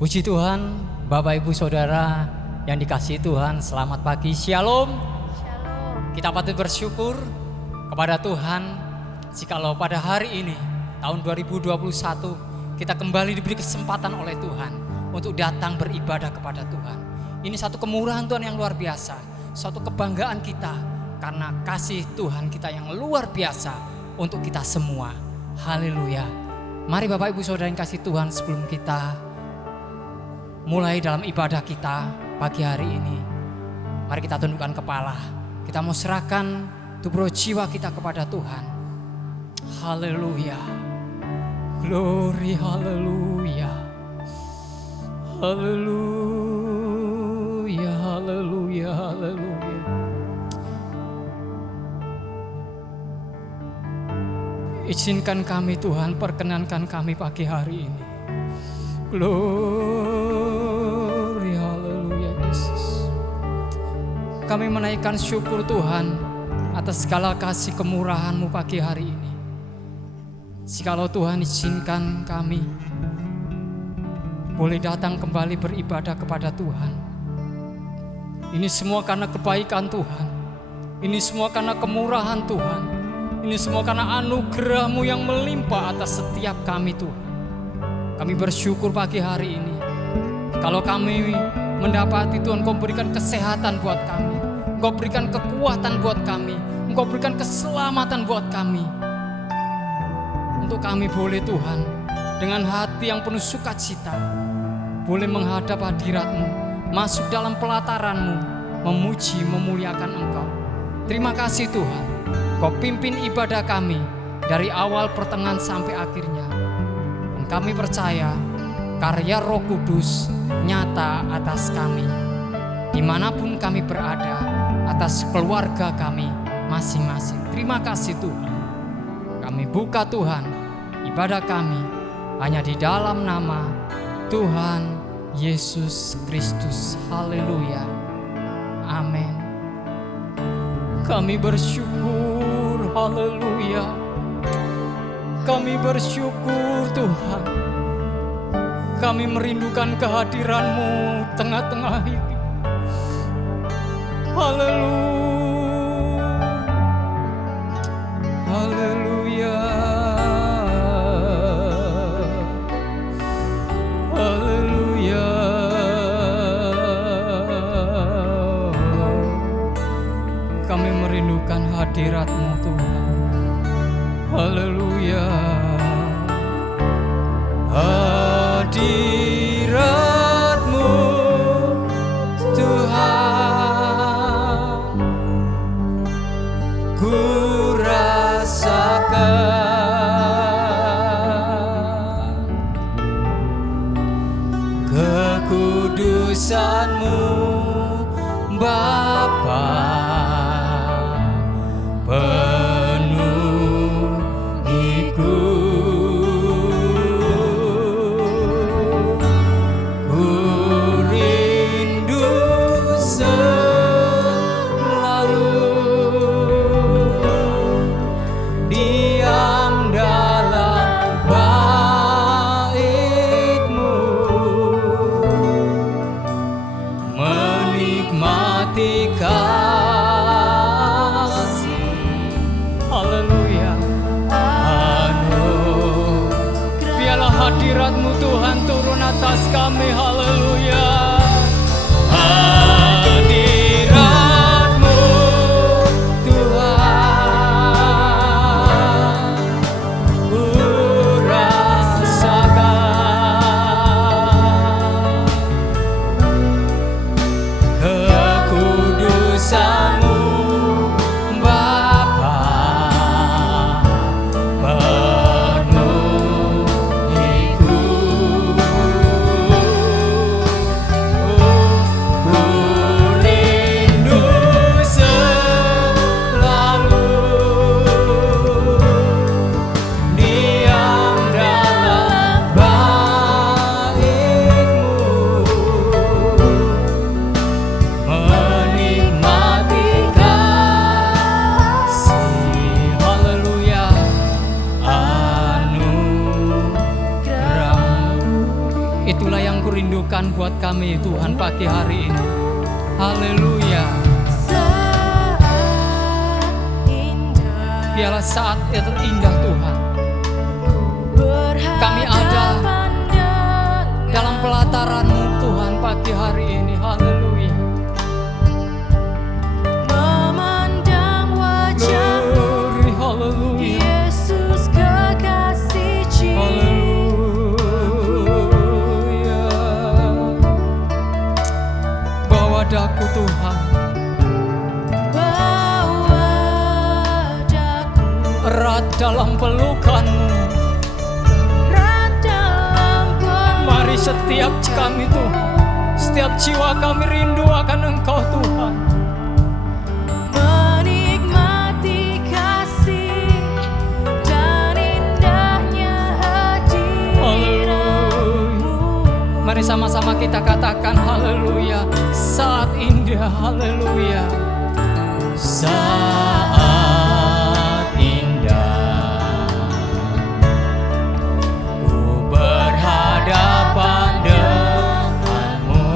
Puji Tuhan, Bapak Ibu Saudara yang dikasihi Tuhan, selamat pagi, Shalom. Shalom. Kita patut bersyukur kepada Tuhan jikalau pada hari ini, tahun 2021, kita kembali diberi kesempatan oleh Tuhan untuk datang beribadah kepada Tuhan. Ini satu kemurahan Tuhan yang luar biasa, suatu kebanggaan kita karena kasih Tuhan kita yang luar biasa untuk kita semua. Haleluya. Mari Bapak Ibu Saudara yang kasih Tuhan, sebelum kita mulai dalam ibadah kita pagi hari ini, mari kita tundukkan kepala. Kita mau serahkan tubuh jiwa kita kepada Tuhan. Haleluya. Glory, haleluya. Haleluya, haleluya, haleluya. Izinkan kami Tuhan, perkenankan kami pagi hari ini. Glory, haleluya Yesus. Kami menaikkan syukur Tuhan atas segala kasih kemurahan-Mu pagi hari ini. Jikalau Tuhan izinkan kami boleh datang kembali beribadah kepada Tuhan. Ini semua karena kebaikan Tuhan. Ini semua karena kemurahan Tuhan. Ini semua karena anugerah-Mu yang melimpah atas setiap kami Tuhan. Kami bersyukur pagi hari ini. Kalau kami mendapati Tuhan, Engkau berikan kesehatan buat kami. Engkau berikan kekuatan buat kami. Engkau berikan keselamatan buat kami. Untuk kami boleh Tuhan, dengan hati yang penuh sukacita, boleh menghadap hadirat-Mu, masuk dalam pelataran-Mu, memuji, memuliakan Engkau. Terima kasih Tuhan, Kau pimpin ibadah kami dari awal, pertengahan, sampai akhirnya. Dan kami percaya karya Roh Kudus nyata atas kami, dimanapun kami berada, atas keluarga kami masing-masing. Terima kasih Tuhan. Kami buka Tuhan ibadah kami hanya di dalam nama Tuhan Yesus Kristus. Haleluya. Amin. Kami bersyukur, haleluya. Kami bersyukur Tuhan. Kami merindukan kehadiran-Mu tengah-tengah ini. Haleluya. Haleluya. Haleluya. Kami merindukan hadirat-Mu Tuhan. Haleluya. Hadirat-Mu Tuhan, ku rasakan kekudusan-Mu Bapa, penuhiku. Ku rindu selalu diam dalam bait-Mu, menikmati kasih. Haleluya. Biarlah hadirat-Mu Tuhan turun atas kami. Haleluya. Hadirat-Mu Tuhan, ku rasakan kekudusan-Mu Bapa, penuhiku. Ku Itulah yang kurindukan buat kami Tuhan pagi hari ini. Haleluya. Biarlah saat yang terindah Tuhan, kami ada dalam pelataran-Mu Tuhan pagi hari ini. Haleluya. Memandang wajah-Mu, Glory, haleluya. Yesus kekasih cinta. Haleluya. Bawa daku Tuhan, erat dalam pelukan-Mu. Mari setiap kami Tuhan, setiap jiwa kami rindu akan Engkau Tuhan. Menikmati kasih dan indahnya hadirat-Mu. Mari sama-sama kita katakan haleluya. Saat indah, haleluya. Saat indah, ku berhadapan denganmu,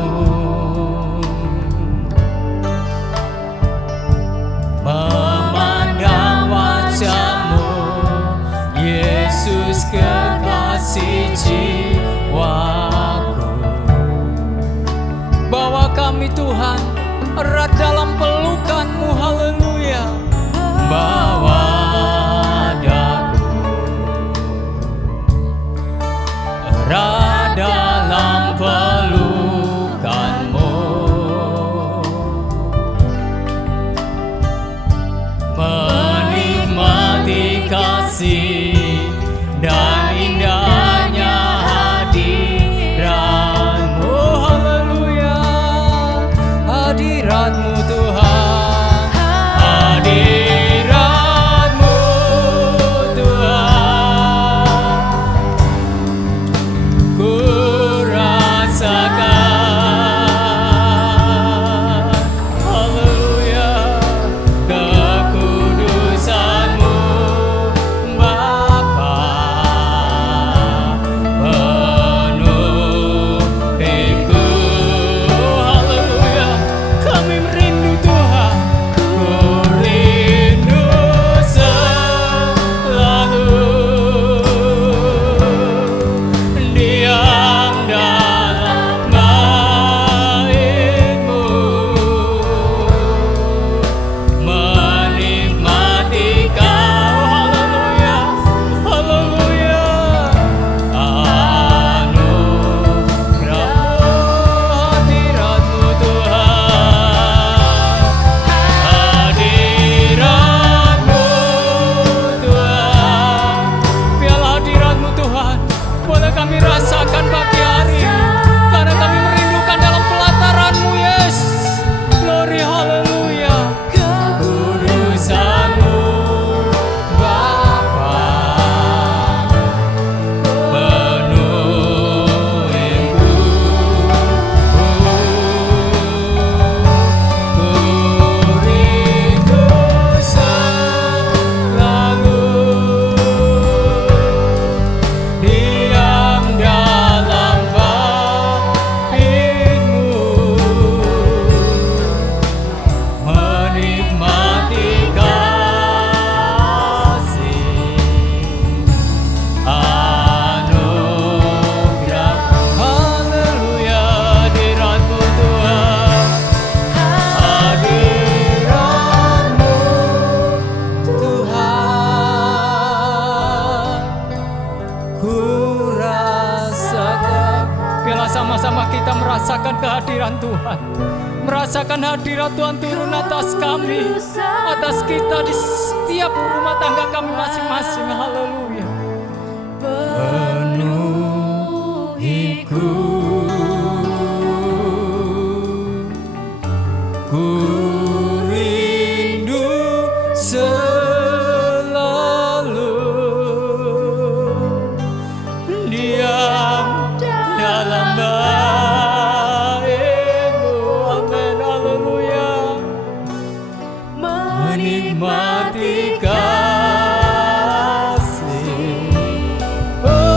memandang wajah-Mu, Yesus kekasih jiwaku. Bawa kami Tuhan erat dalam pelukan-Mu, haleluya. Bawa daku erat dalam pelukan-Mu, menikmati kasih dan indahnya hadirat-Mu, haleluya. Hadirat-Mu Tuhan, hadirat-Mu Tuhan, ku rasakan, haleluya, kekudusan-Mu Bapa, penuh hidupku, haleluya. Kami merindu Tuhan, ku rindu selalu diam dalam bait-Mu, menikmati Kau, haleluya, haleluya. Anugerah-Mu, hadirat-Mu Tuhan, hadirat-Mu Tuhan. Biarlah hadirat-Mu Tuhan boleh kami rasakan pagi hari ini, karena kami merindukan dalam pelataran-Mu, Yesus. Glory, haleluya. Kekudusan-Mu Bapa, penuh hidupku, ku rindu selalu diam dalam bait-Mu, menikmati kasih, anugerah, haleluya. Hadirat-Mu Tuhan, hadirat-Mu Tuhan, ku rasakan. Biarlah sama-sama kita merasakan kehadiran Tuhan, merasakan hadirat Tuhan turun atas kami, atas kita di setiap rumah tangga kami masing-masing, haleluya. Penuhiku, ku rindu selalu diam dalam bait-Mu, amin, haleluya. Menikmati kasih, oh,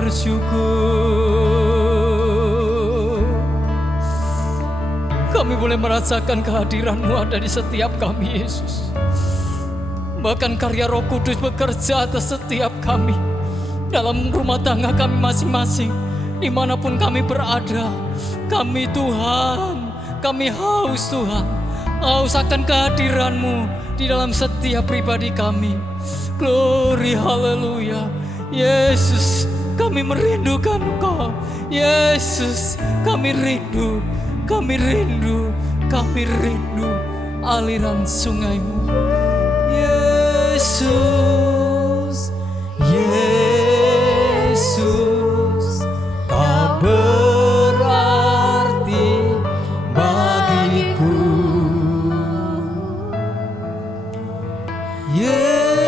bersyukur. Kami boleh merasakan kehadiran-Mu ada di setiap kami, Yesus. Bahkan karya Roh Kudus bekerja atas setiap kami, dalam rumah tangga kami masing-masing, dimanapun kami berada. Kami Tuhan, kami haus Tuhan, haus akan kehadiran-Mu di dalam setiap pribadi kami. Glory, haleluya. Yesus, kami merindukan Engkau. Yesus, kami rindu, kami rindu, kami rindu aliran sungai-Mu. Yesus, Yesus, Kau berarti bagiku. Yesus,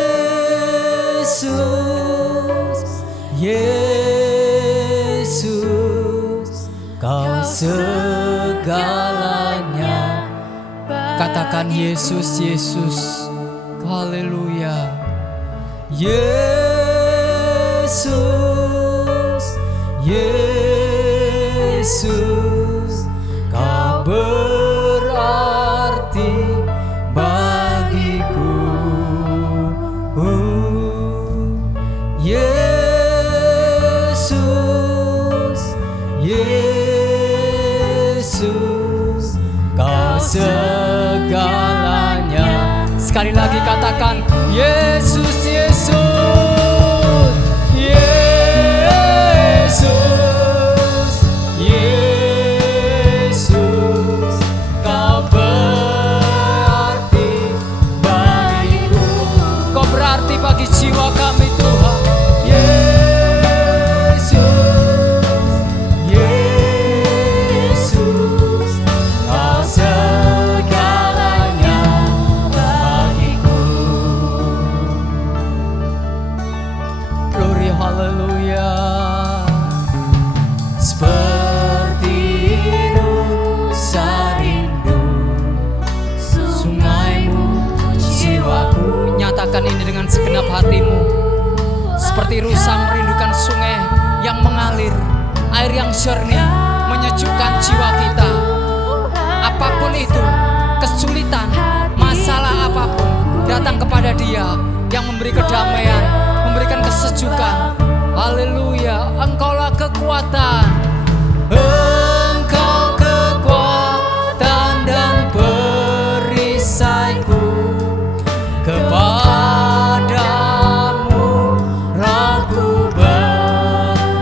Yesus, Kau segalanya. Katakan Yesus, Yesus. Haleluya. Yesus, Yesus, Kau berarti bagiku. Yesus, Yesus, Kau segalanya. Sekali lagi katakan Yesus, Yesus, Yesus, Yesus, Kau berarti bagiku. Kau berarti bagi jiwa kami Tuhan. Yesus, Yesus, Kau segalanya bagiku. Glory, haleluya. Seperti rusa rindu sungai-Mu, jiwaku. Nyatakan ini dengan segenap hatimu. Seperti rusa merindukan sungai yang mengalir, air yang jernih menyejukkan jiwa kita. Apapun itu, kesulitan, masalah apapun, datang kepada Dia yang memberi kedamaian, memberikan kesejukan. Haleluya. Engkaulah kekuatan, Engkau kekuatan dan perisaiku. Kepadamu rohku berserah.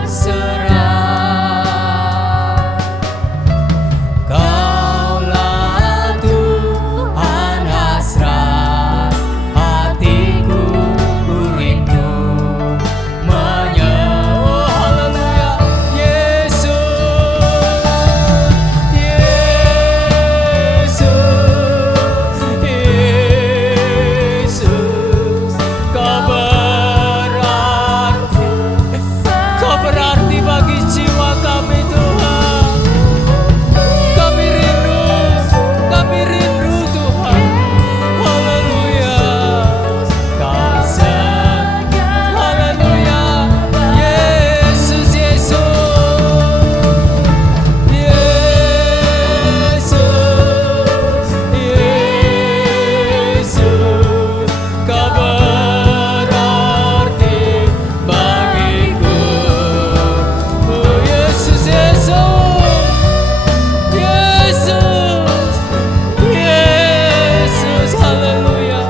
Kaulah Tuhan hasrat hatiku, ku rindu menyewa. Haleluya.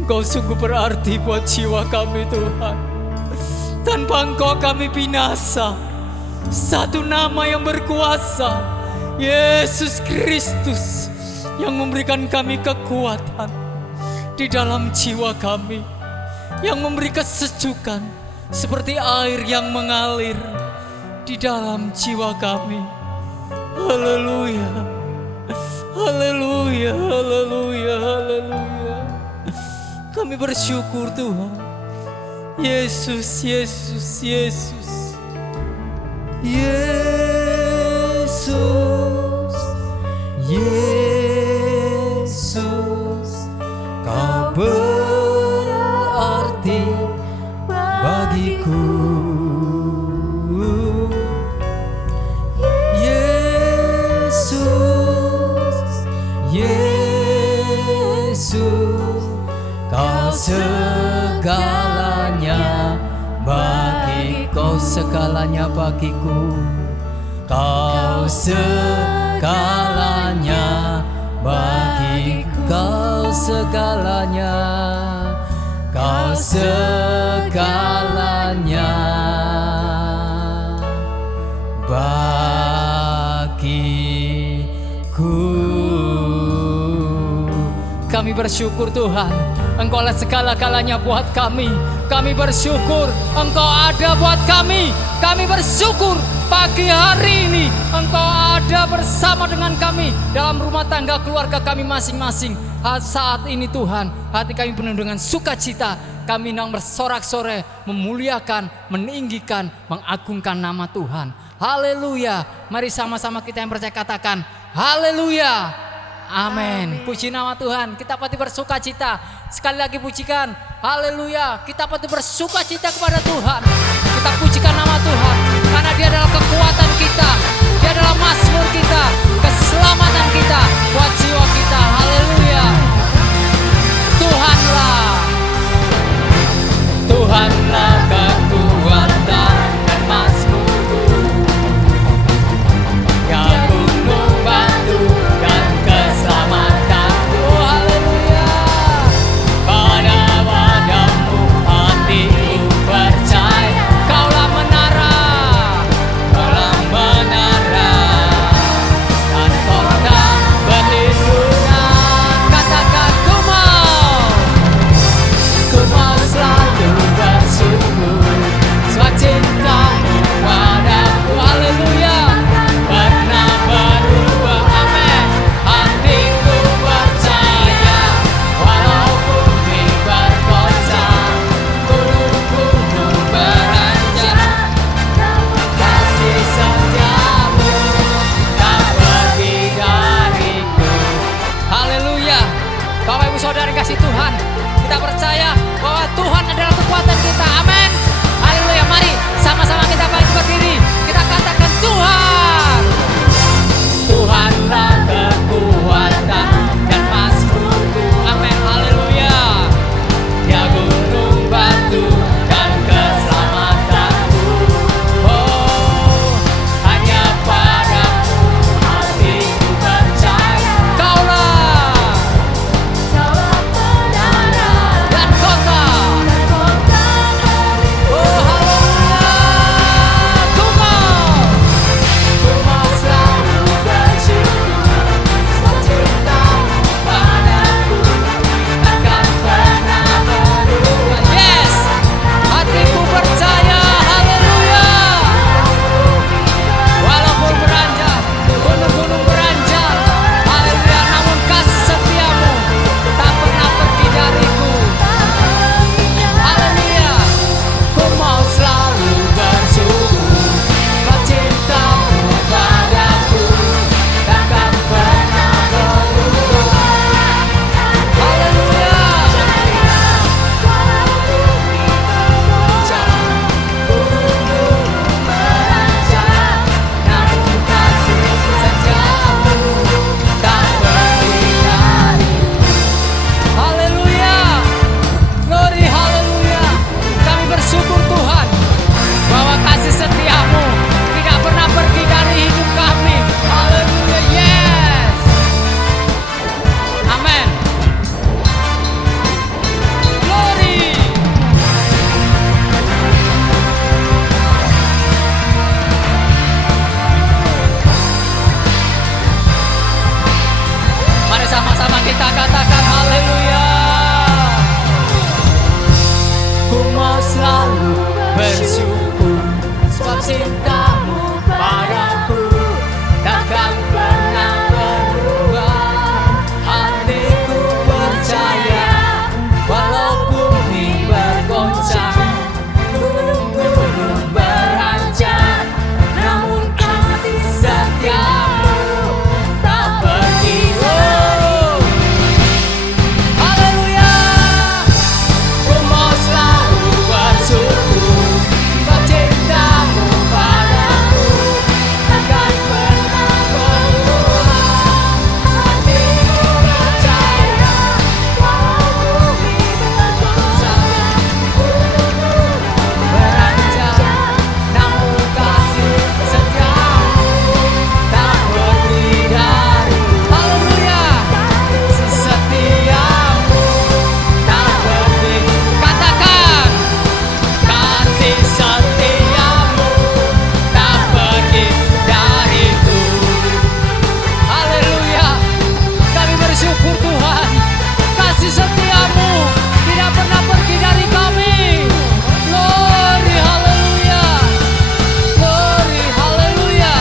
Engkau sungguh berarti buat jiwa kami Tuhan. Tanpa Engkau kami binasa. Satu nama yang berkuasa, Yesus Kristus. yang memberikan kami kekuatan di dalam jiwa kami, yang memberi kesejukan seperti air yang mengalir di dalam jiwa kami. Haleluya, haleluya, haleluya, haleluya. Kami bersyukur Tuhan. Yesus, Yesus, Yesus, Yesus, Yesus, Kau berarti bagiku. Yesus, Yesus, Kau segalanya bagiku, segalanya bagiku. Kau segalanya bagiku, Kau segalanya, Kau segalanya bagiku. Kami bersyukur Tuhan, Engkau adalah segala-galanya buat kami. Kami bersyukur Engkau ada buat kami. Kami bersyukur pagi hari ini Engkau ada bersama dengan kami dalam rumah tangga keluarga kami masing-masing. Saat ini Tuhan, hati kami penuh dengan sukacita. Kami hendak bersorak-sorai, memuliakan, meninggikan, mengagungkan nama Tuhan. Haleluya. Mari sama-sama kita yang percaya katakan haleluya. Amin. Puji nama Tuhan. Kita patut bersukacita. Sekali lagi pujikan. Haleluya. Kita patut bersukacita kepada Tuhan. Kita pujikan nama Tuhan karena Dia adalah kekuatan kita. Dia adalah mazmur kita, keselamatan kita buat jiwa kita. Haleluya. Tuhanlah, Tuhanlah kekuatan dan mazmurku. Ya gunung batu dan keselamatanku. Haleluya. Padamu hatiku percaya. Kaulah menara, kaulah menara dan kota perlindungan. Katakan ku mau selalu bersyukur sebab cintamu padaku. Haleluya. Pernah berubah, amin. Hatiku percaya walau bumi bergoncang, gunung-gunung beranjak, kasih setiamu tak pergi dariku. Haleluya. Bapak Ibu Saudara kasih Tuhan, kita percaya bahwa Tuhan adalah kekuatan kita. Amin. Haleluya. Mari sama-sama kita bangkit berdiri. Kita katakan Tuhan. Tuhanlah kekuatan dan mazmurku. Amin. Haleluya. Ya gunung batu dan keselamatanku. Oh, hanya padamu hatiku percaya. Kaulah menara dan kota. Oh haleluya. Ku mau kita katakan haleluya. Ku mau selalu bersyukur sebab cintamu padaku takkan pernah berubah. Hatiku percaya walau bumi bergoncang, gunung-gunung beranjak, namun kasih setiamu tak pergi. Haleluya. Ku mau selalu bersyukur sebab cintamu padaku takkan pernah berubah. Hatiku percaya walau bumi bergoncang, gunung-gunung beranjak, namun kasih setiamu tak pergi dari. Haleluya. Setiamu tak pergi. Katakan, kasih setiamu tak pergi dariku. Haleluya. Kami bersyukur Tuhan, kasih setiamu tidak pernah pergi dari kami. Glory, haleluya. Glory, haleluya.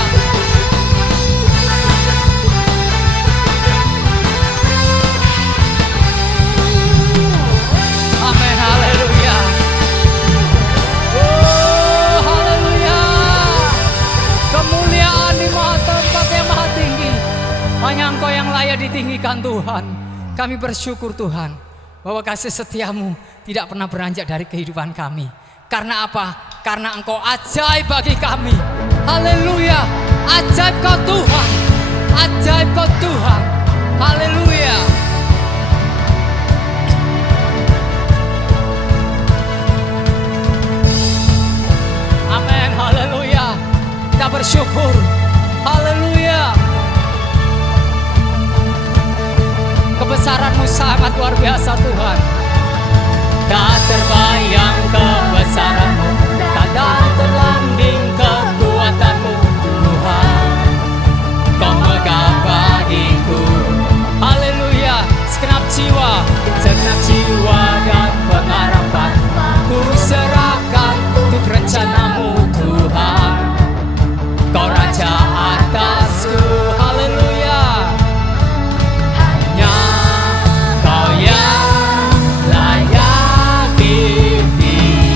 Amin, haleluya. Oh, haleluya. Kemuliaan di maha tempat yang maha tinggi, hanya Engkau yang layak ditinggikan Tuhan. Kami bersyukur Tuhan bahwa kasih setiamu tidak pernah beranjak dari kehidupan kami. Karena apa? Karena Engkau ajaib bagi kami. Haleluya. Ajaib Kau Tuhan. Ajaib Kau Tuhan. Haleluya. Amin, haleluya. Kita bersyukur. Haleluya. Kebesaran-Mu sangat luar biasa Tuhan. Tak terbayang kebesaran-Mu, tak terlanding kekuatan-Mu Tuhan. Kau megah bagiku. Haleluya. Segenap jiwa dan pengharapan ku serahkan untuk rencana-Mu Tuhan. Kau Raja atasku. Haleluya. Hanya Kau yang layak ditinggikan.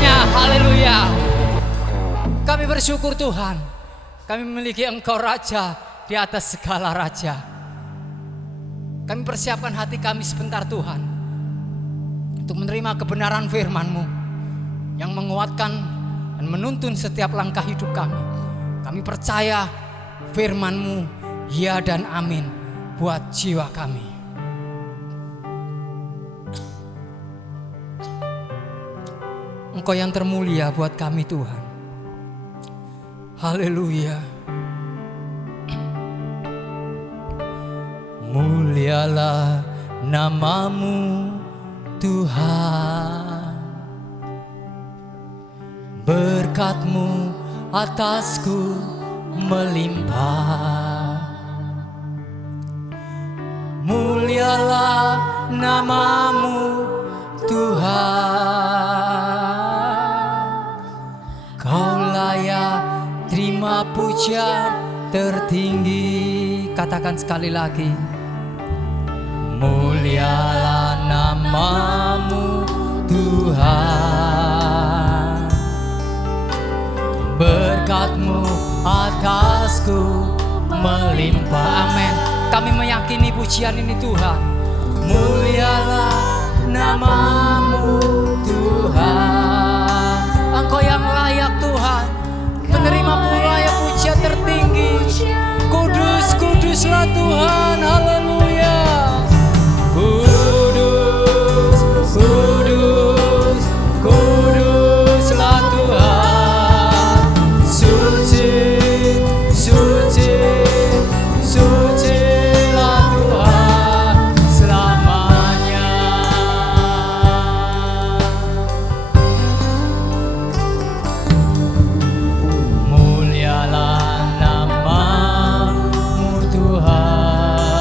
semuanya. Haleluya. Kami bersyukur Tuhan, kami memiliki Engkau Raja di atas segala raja. Kami persiapkan hati kami sebentar Tuhan, untuk menerima kebenaran firman-Mu yang menguatkan dan menuntun setiap langkah hidup kami. Kami percaya firman-Mu ya dan amin buat jiwa kami. Engkau yang termulia buat kami Tuhan. Haleluya. Mulialah nama-Mu Tuhan, berkat-Mu atasku melimpah. Mulialah nama-Mu Tuhan, Kau layak terima pujian tertinggi. Katakan sekali lagi. Mulialah nama-Mu Tuhan, berkat-Mu atasku melimpah. Amin. Kami meyakini pujian ini Tuhan. Mulialah nama-Mu Tuhan, Engkau yang layak Tuhan menerima pula ya pujian tertinggi. Kudus, kuduslah Tuhan. Haleluya. Kudus, kudus, kuduslah Tuhan. Suci, suci, sucilah Tuhan selamanya. Mulialah nama-Mu Tuhan,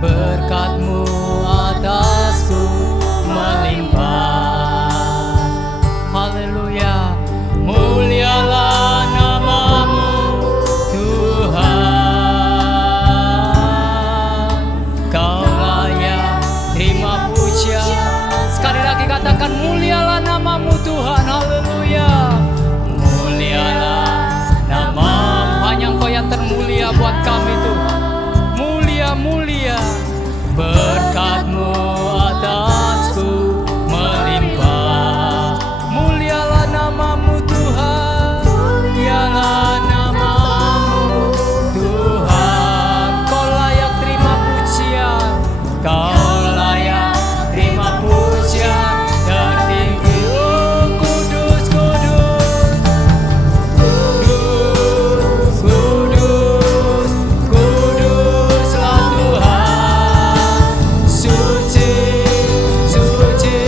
berkat-Mu atasku melimpah. Haleluya. Mulialah nama-Mu Tuhan, Kau layak terima pujian. Sekali lagi katakan mulialah nama-Mu Tuhan. Haleluya. Mulialah nama-Mu. Hanya Engkau yang termulia buat kami Tuhan. Mulia, mulia. Berkat-Mu atasku melimpah. Mulialah nama-Mu Tuhan. Mulialah nama-Mu Tuhan. Kau layak terima pujian. Kau layak terima pujian tertinggi. Oh kudus, kudus, kudus, kudus, kuduslah Tuhan. Suci, suci,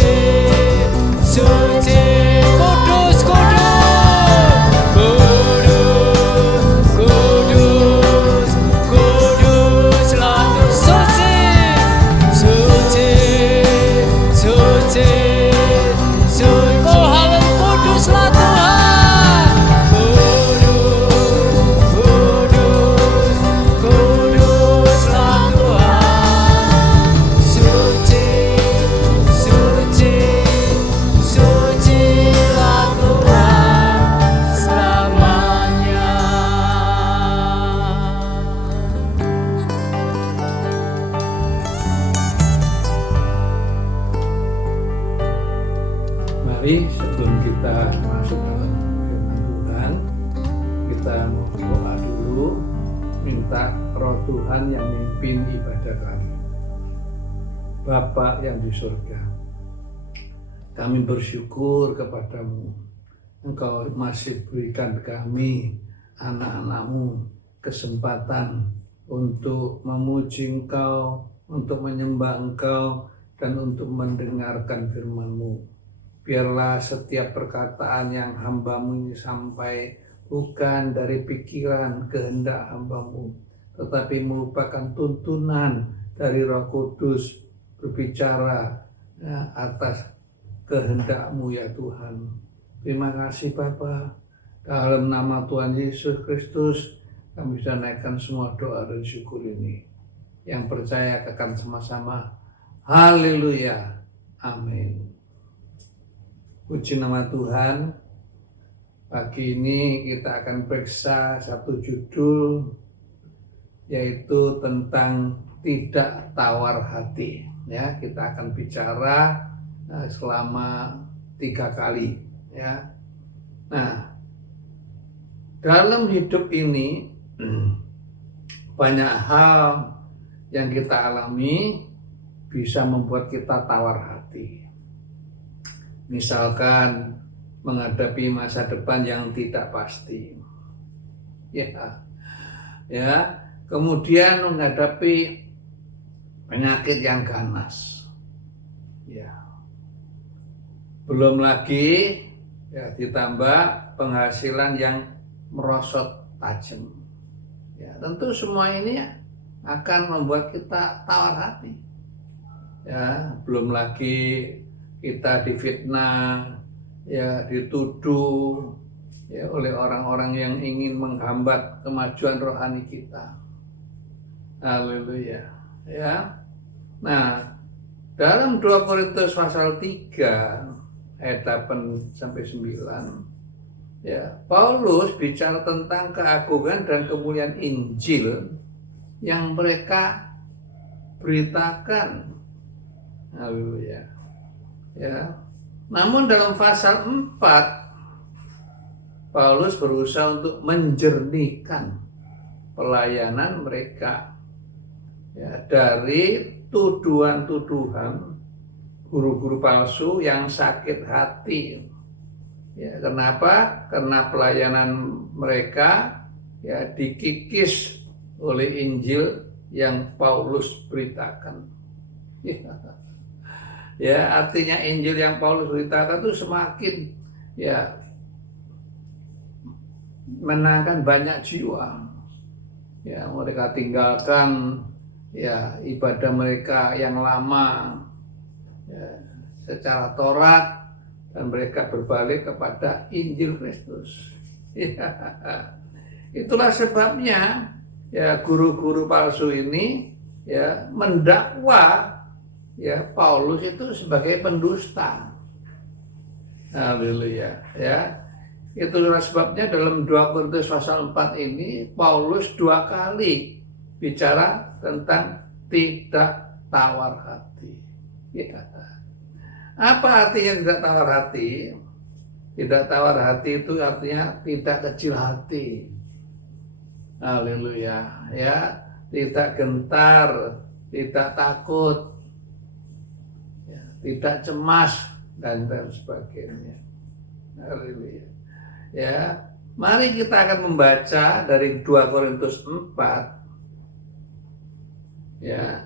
suci. Kudus, kudus, kudus, kudus, kuduslah Tuhan. Suci, suci, suci, suci. Kau halal kuduslah Tuhan. Kudus, kudus, kuduslah Tuhan. Suci, suci, sucilah Tuhan selamanya. Mari sebelum kita masuk dalam firman Tuhan, kita mau doa dulu, minta Roh Tuhan yang mimpin ibadah kami. Bapa yang di surga, kami bersyukur kepadamu. Engkau masih berikan kami, anak-anak-Mu, kesempatan untuk memuji Engkau, untuk menyembah Engkau, dan untuk mendengarkan firman-Mu. Biarlah setiap perkataan yang hamba-Mu ini sampai bukan dari pikiran kehendak hamba-Mu, tetapi merupakan tuntunan dari Roh Kudus berbicara atas kehendak-Mu ya Tuhan. Terima kasih Bapa. Dalam nama Tuhan Yesus Kristus kami bisa naikkan semua doa dan syukur ini. Yang percaya akan sama-sama. Haleluya. Amin. Puji nama Tuhan. Pagi ini kita akan periksa satu judul, yaitu tentang tidak tawar hati. Ya, kita akan bicara selama 3 kali. Ya. Nah, dalam hidup ini banyak hal yang kita alami bisa membuat kita tawar hati. Misalkan menghadapi masa depan yang tidak pasti, ya. Kemudian menghadapi penyakit yang ganas, ya. Belum lagi ya ditambah penghasilan yang merosot tajam. Ya, tentu semua ini akan membuat kita tawar hati. Ya, belum lagi kita difitnah, ya, dituduh ya oleh orang-orang yang ingin menghambat kemajuan rohani kita. Haleluya. Ya. Nah, dalam 2 Korintus pasal 3 ayat 8 sampai 9, ya, Paulus bicara tentang keagungan dan kemuliaan Injil yang mereka beritakan. Haleluya. Ya. Namun dalam pasal 4 Paulus berusaha untuk menjernihkan pelayanan mereka, ya, dari tuduhan-tuduhan guru-guru palsu yang sakit hati. Ya, kenapa? Karena pelayanan mereka ya dikikis oleh Injil yang Paulus beritakan. Ya, artinya Injil yang Paulus beritakan itu semakin ya menangkan banyak jiwa. Ya, mereka tinggalkan ya ibadah mereka yang lama ya, secara Taurat, dan mereka berbalik kepada Injil Kristus. Ya. Itulah sebabnya ya guru-guru palsu ini ya mendakwa ya Paulus itu sebagai pendusta. Haleluya. Ya. Itulah sebabnya dalam 2 Korintus pasal 4 ini Paulus 2 kali bicara tentang tidak tawar hati. Ya. Apa artinya tidak tawar hati? Tidak tawar hati itu artinya tidak kecil hati. Haleluya. Ya, tidak gentar, tidak takut, ya, tidak cemas dan sebagainya. Haleluya. Ya, mari kita akan membaca dari 2 Korintus 4 ya,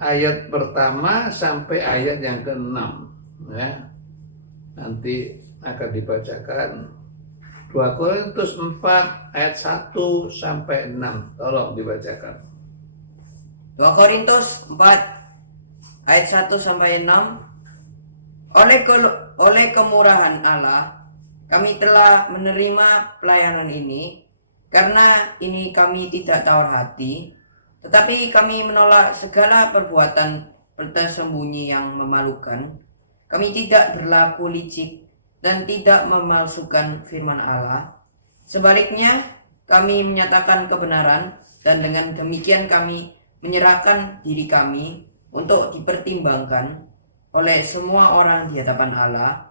ayat pertama sampai ayat yang ke-6 ya. Nanti akan dibacakan 2 Korintus 4 ayat 1 sampai 6. Tolong dibacakan. 2 Korintus 4 ayat 1 sampai 6. Oleh kemurahan Allah kami telah menerima pelayanan ini, karena ini kami tidak tawar hati, tetapi kami menolak segala perbuatan tersembunyi yang memalukan. Kami tidak berlaku licik dan tidak memalsukan firman Allah. Sebaliknya, kami menyatakan kebenaran, dan dengan demikian kami menyerahkan diri kami untuk dipertimbangkan oleh semua orang di hadapan Allah.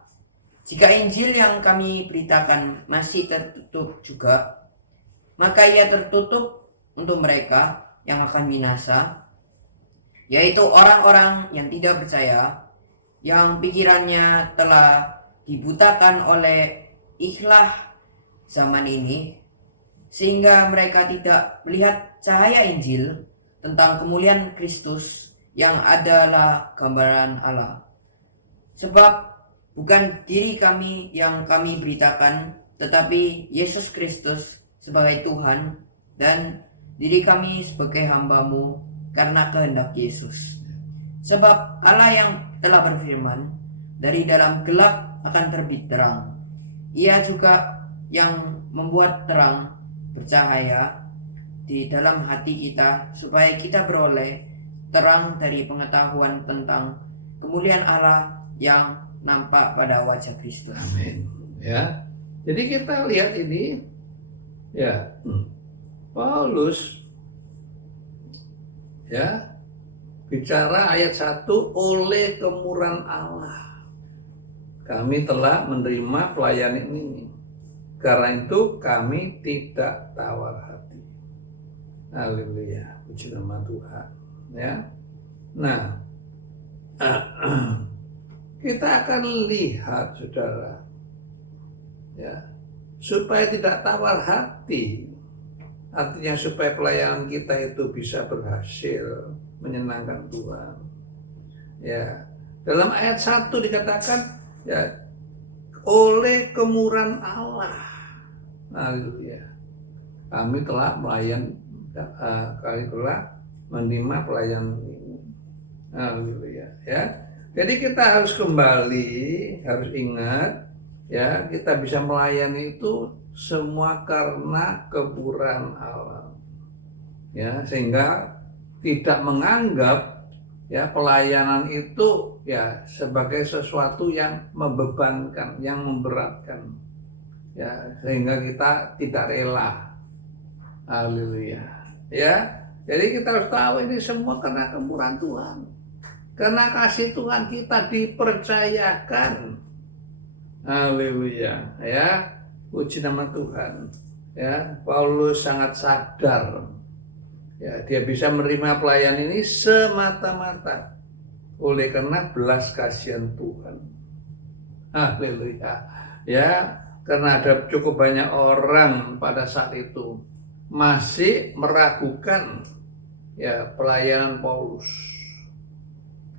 Jika Injil yang kami beritakan masih tertutup juga, maka ia tertutup untuk mereka yang akan binasa, yaitu orang-orang yang tidak percaya, yang pikirannya telah dibutakan oleh ikhlas zaman ini, sehingga mereka tidak melihat cahaya Injil tentang kemuliaan Kristus yang adalah gambaran Allah. Sebab bukan diri kami yang kami beritakan, tetapi Yesus Kristus sebagai Tuhan, dan diri kami sebagai hamba-Mu karena kehendak Yesus. Sebab Allah yang telah berfirman, dari dalam gelap akan terbit terang. Ia juga yang membuat terang bercahaya di dalam hati kita, supaya kita beroleh terang dari pengetahuan tentang kemuliaan Allah yang nampak pada wajah Kristus. Amin. Ya. Jadi kita lihat ini ya, Paulus ya bicara ayat 1, oleh kemurahan Allah kami telah menerima pelayanan ini. Karena itu kami tidak tawar hati. Haleluya, puji nama Tuhan. Ya. Nah, kita akan lihat saudara, ya, supaya tidak tawar hati, artinya supaya pelayanan kita itu bisa berhasil menyenangkan Tuhan. Ya, dalam ayat 1 dikatakan ya, oleh kemurahan Allah, haleluya, kami telah menerima pelayanan ini. Haleluya, ya. Jadi kita harus kembali, harus ingat ya, kita bisa melayani itu semua karena kemurahan Allah. Ya, sehingga tidak menganggap ya pelayanan itu ya sebagai sesuatu yang membebankan, yang memberatkan. Ya, sehingga kita tidak rela. Haleluya. Ya. Jadi kita harus tahu ini semua karena kemurahan Tuhan. Karena kasih Tuhan kita dipercayakan. Haleluya. Ya. Puji nama Tuhan. Ya, Paulus sangat sadar. Ya, dia bisa menerima pelayanan ini semata-mata oleh karena belas kasihan Tuhan. Haleluya. Ya, karena ada cukup banyak orang pada saat itu masih meragukan ya pelayanan Paulus.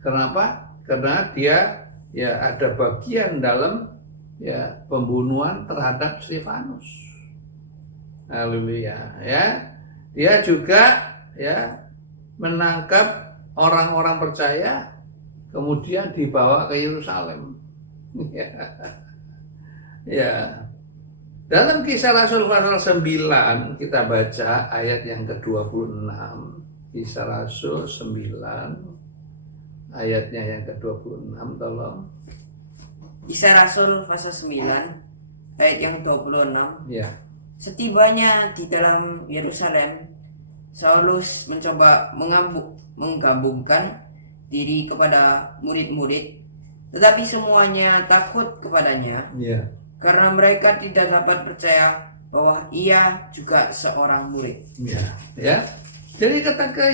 Kenapa? Karena dia ya ada bagian dalam ya pembunuhan terhadap Stefanus. Haleluya. Ya. Dia juga ya menangkap orang-orang percaya kemudian dibawa ke Yerusalem. Ya. Dalam Kisah Rasul pasal 9 kita baca ayat yang ke-26. Kisah Rasul 9 ayatnya yang ke-26, tolong. Kisah Rasul pasal 9 ayat yang 26. Ya. Setibanya di dalam Yerusalem, Saulus mencoba menggabungkan diri kepada murid-murid, tetapi semuanya takut kepadanya. Ya. Karena mereka tidak dapat percaya bahwa ia juga seorang murid. Ya, ya. Jadi ketika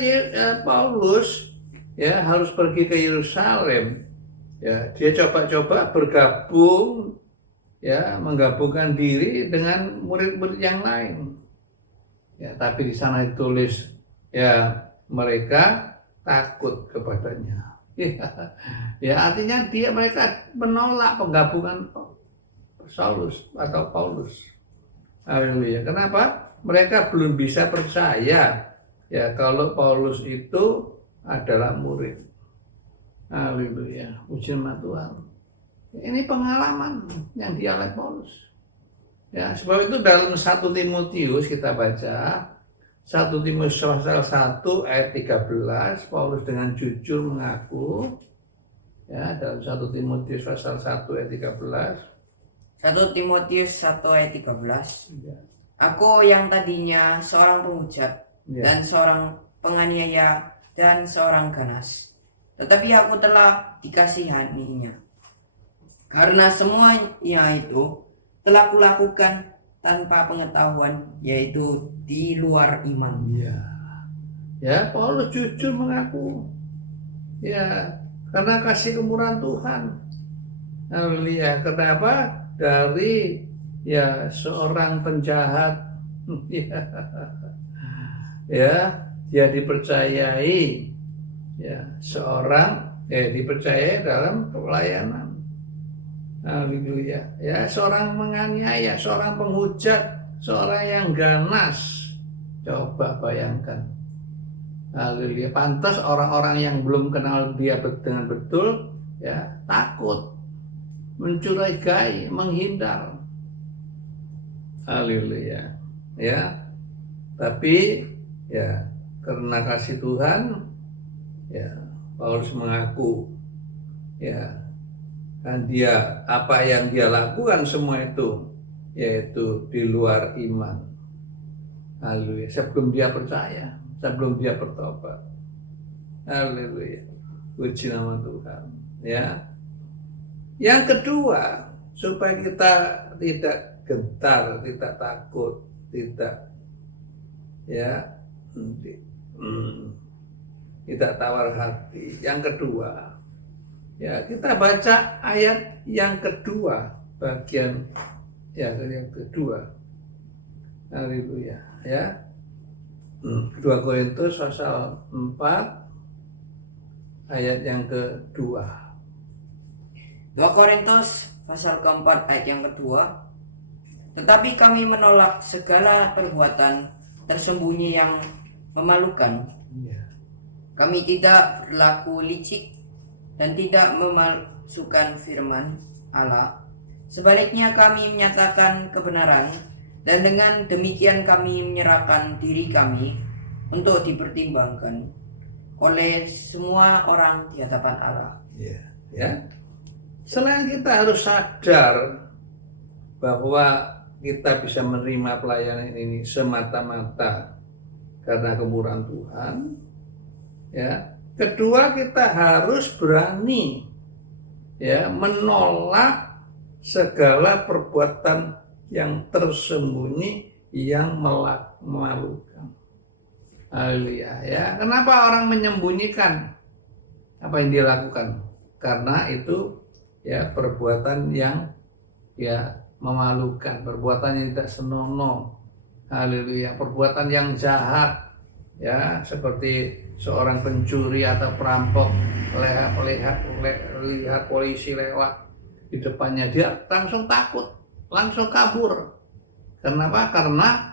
Paulus ya harus pergi ke Yerusalem, ya dia coba-coba bergabung, ya menggabungkan diri dengan murid-murid yang lain. Ya, tapi di sana ditulis ya mereka takut kepadanya. Ya, artinya mereka menolak penggabungan Saulus atau Paulus. Haleluya. Kenapa? Mereka belum bisa percaya ya kalau Paulus itu adalah murid. Haleluya. Puji nama Tuhan. Ini pengalaman yang dialami Paulus. Ya, sebab itu dalam 1 Timotius kita baca 1 Timotius pasal 1 ayat 13, Paulus dengan jujur mengaku ya dalam 1 Timotius pasal 1 ayat 13. 1 Timotius 1 ayat 13. Aku yang tadinya seorang penghujat dan seorang penganiaya dan seorang ganas, tetapi aku telah dikasihaninya. Karena semuanya itu telah kulakukan tanpa pengetahuan, yaitu di luar iman. Ya, Paulus jujur mengaku. Ya, karena kasih kemurahan Tuhan. Haleluya. Kenapa? Dari ya seorang penjahat ya dia dipercayai ya dipercayai dalam pelayanan. Haleluya. Ya, seorang menganiaya, seorang penghujat, seorang yang ganas. Coba bayangkan. Haleluya. Pantas orang-orang yang belum kenal dia dengan betul ya takut, mencurigai, menghindar. Haleluya. Ya. Tapi ya karena kasih Tuhan ya Paulus mengaku ya Dan apa yang dia lakukan semua itu yaitu di luar iman. Haleluya. Sebelum dia percaya, sebelum dia bertobat. Haleluya. Puji nama Tuhan. Ya. Yang kedua, supaya kita tidak gentar, tidak takut, tidak tidak tawar hati. Yang kedua, kita baca ayat yang kedua, bagian yang kedua. Haleluya, ya. 2 Korintus pasal 4 ayat yang kedua. 2 Korintus pasal keempat ayat yang kedua. Tetapi kami menolak segala perbuatan tersembunyi yang memalukan. Kami tidak berlaku licik dan tidak memalsukan firman Allah. Sebaliknya kami menyatakan kebenaran, dan dengan demikian kami menyerahkan diri kami untuk dipertimbangkan oleh semua orang di hadapan Allah. Ya. Selain kita harus sadar bahwa kita bisa menerima pelayanan ini semata-mata karena kemurahan Tuhan, ya. Kedua, kita harus berani menolak segala perbuatan yang tersembunyi yang memalukan. Haleluya, ya. Kenapa orang menyembunyikan apa yang dia lakukan? Karena itu perbuatan yang memalukan, perbuatan yang tidak senonoh. Haleluya, perbuatan yang jahat, seperti seorang pencuri atau perampok lihat polisi lewat di depannya, dia langsung takut, langsung kabur. Kenapa? Karena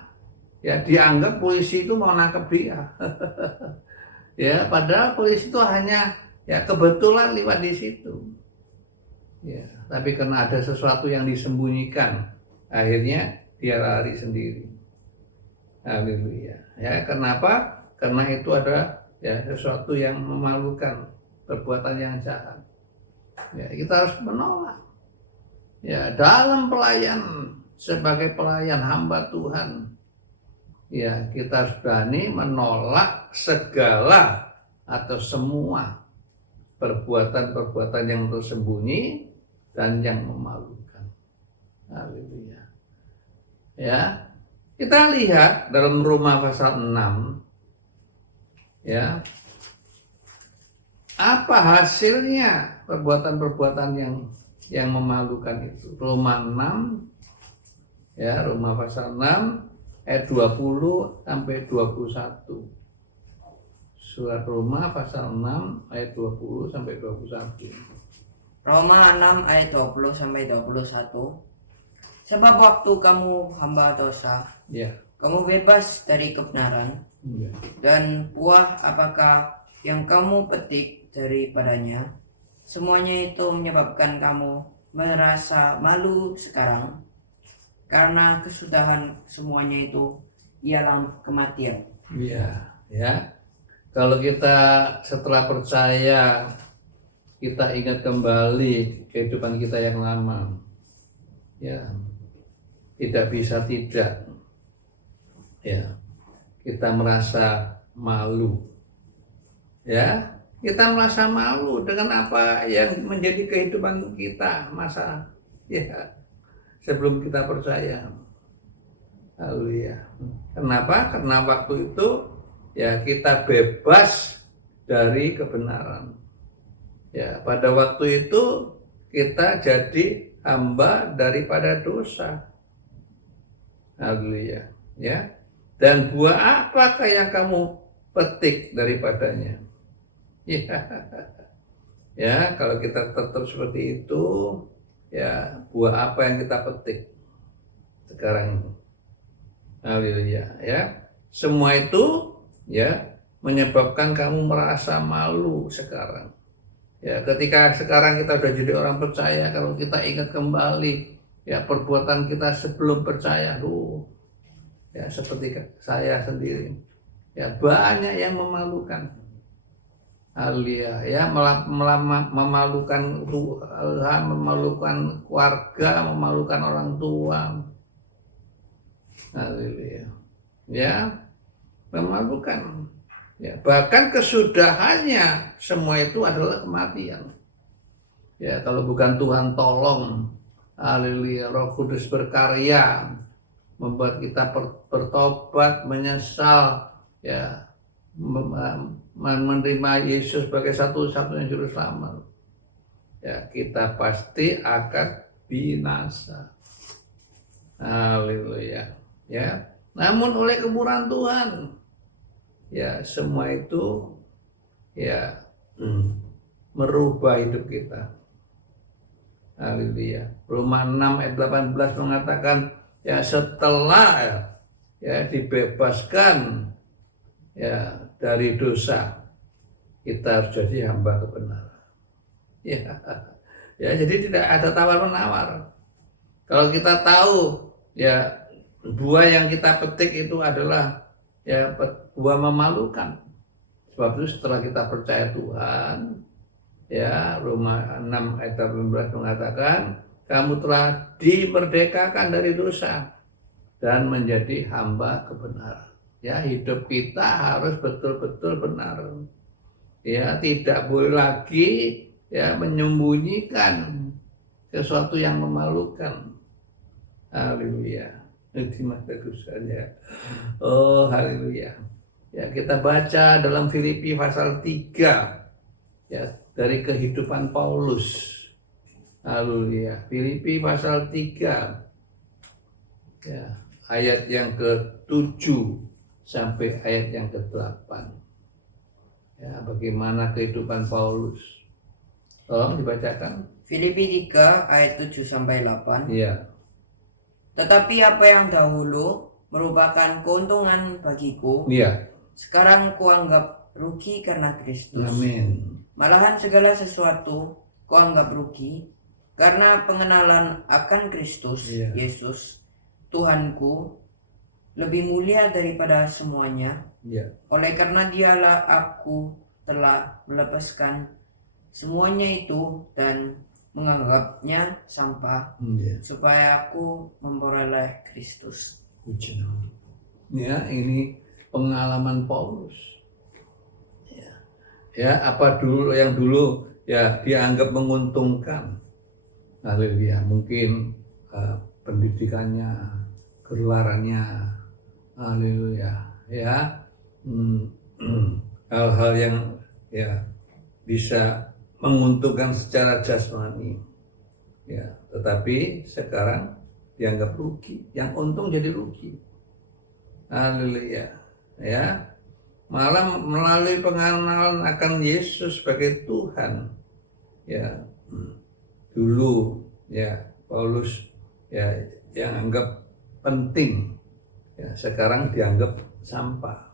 dianggap polisi itu mau nangkep dia. Padahal polisi itu hanya kebetulan lewat di situ. Tapi karena ada sesuatu yang disembunyikan, akhirnya dia lari sendiri. Haleluya. Kenapa? Karena itu ada sesuatu yang memalukan, perbuatan yang jahat. Kita harus menolak. Dalam pelayan, sebagai pelayan hamba Tuhan, kita harus berani menolak segala atau semua perbuatan-perbuatan yang tersembunyi dan yang memalukan. Haleluya. Kita lihat dalam Roma pasal 6, apa hasilnya perbuatan-perbuatan yang memalukan itu. Roma 6, Roma pasal 6 ayat 20 sampai 21. Surat Roma pasal 6 ayat 20 sampai 21. Roma 6 ayat 20 sampai 21. Sebab waktu kamu hamba dosa, kamu bebas dari kebenaran, dan buah apakah yang kamu petik daripadanya, semuanya itu menyebabkan kamu merasa malu sekarang, karena kesudahan semuanya itu ialah kematian. Kalau kita setelah percaya, kita ingat kembali kehidupan kita yang lama, tidak bisa tidak, kita merasa malu, kita merasa malu dengan apa yang menjadi kehidupan kita masa sebelum kita percaya. Haleluya. Kenapa? Karena waktu itu kita bebas dari kebenaran. Pada waktu itu kita jadi hamba daripada dosa. Haleluya. Dan buah apakah yang kamu petik daripadanya? Kalau kita tetap seperti itu, buah apa yang kita petik sekarang ini? Haleluya. Semua itu menyebabkan kamu merasa malu sekarang. Ketika sekarang kita sudah jadi orang percaya, kalau kita ingat kembali perbuatan kita sebelum percaya, seperti saya sendiri, banyak yang memalukan. Haleluya, ya memalukan Tuhan, memalukan keluarga, memalukan orang tua. Haleluya. Ya, memalukan. Ya, bahkan kesudahannya semua itu adalah kematian. Ya, kalau bukan Tuhan tolong, haleluya, Roh Kudus berkarya membuat kita bertobat, menyesal, ya, menerima Yesus sebagai satu-satunya juru selamat, ya, kita pasti akan binasa. Haleluya, ya. Namun oleh kemurahan Tuhan, ya, semua itu, ya, merubah hidup kita. Haleluya. Roma 6 ayat 18 mengatakan, ya, setelah ya dibebaskan, ya, dari dosa, kita harus jadi hamba kebenaran. Ya, ya, jadi tidak ada tawar-menawar. Kalau kita tahu, ya, buah yang kita petik itu adalah, ya, buah memalukan. Sebab itu setelah kita percaya Tuhan, ya, Roma 6 ayat 18 mengatakan, kamu telah dimerdekakan dari dosa dan menjadi hamba kebenaran. Ya, hidup kita harus betul-betul benar. Ya, tidak boleh lagi, ya, menyembunyikan sesuatu yang memalukan. Haleluya. Itu bagusnya. Oh, haleluya. Ya, kita baca dalam Filipi pasal 3, ya, dari kehidupan Paulus. Haleluya. Filipi pasal 3, ya, ayat yang ke-7 sampai ayat yang ke-8. Ya, bagaimana kehidupan Paulus? Tolong dibacakan. Filipi 3 ayat 7 sampai 8. Iya. Tetapi apa yang dahulu merupakan keuntungan bagiku, Iya. sekarang kuanggap rugi karena Kristus. Amin. Malahan segala sesuatu kuanggap rugi karena pengenalan akan Kristus, Iya. Yesus, Tuhanku, lebih mulia daripada semuanya. Iya. Oleh karena dialah aku telah melepaskan semuanya itu dan menganggapnya sampah, Iya. supaya aku memperoleh Kristus. Puji Tuhan. Ya, ini pengalaman Paulus. Ya, ya, apa dulu yang dulu, ya, dianggap menguntungkan. Haleluya. Mungkin pendidikannya, gelarannya, haleluya, ya, hal-hal yang, ya, bisa menguntungkan secara jasmani, ya, tetapi sekarang dianggap rugi, yang untung jadi rugi. Haleluya, ya, malah melalui pengenalan akan Yesus sebagai Tuhan, ya, dulu, ya, Paulus, ya, yang anggap penting, ya, sekarang dianggap sampah.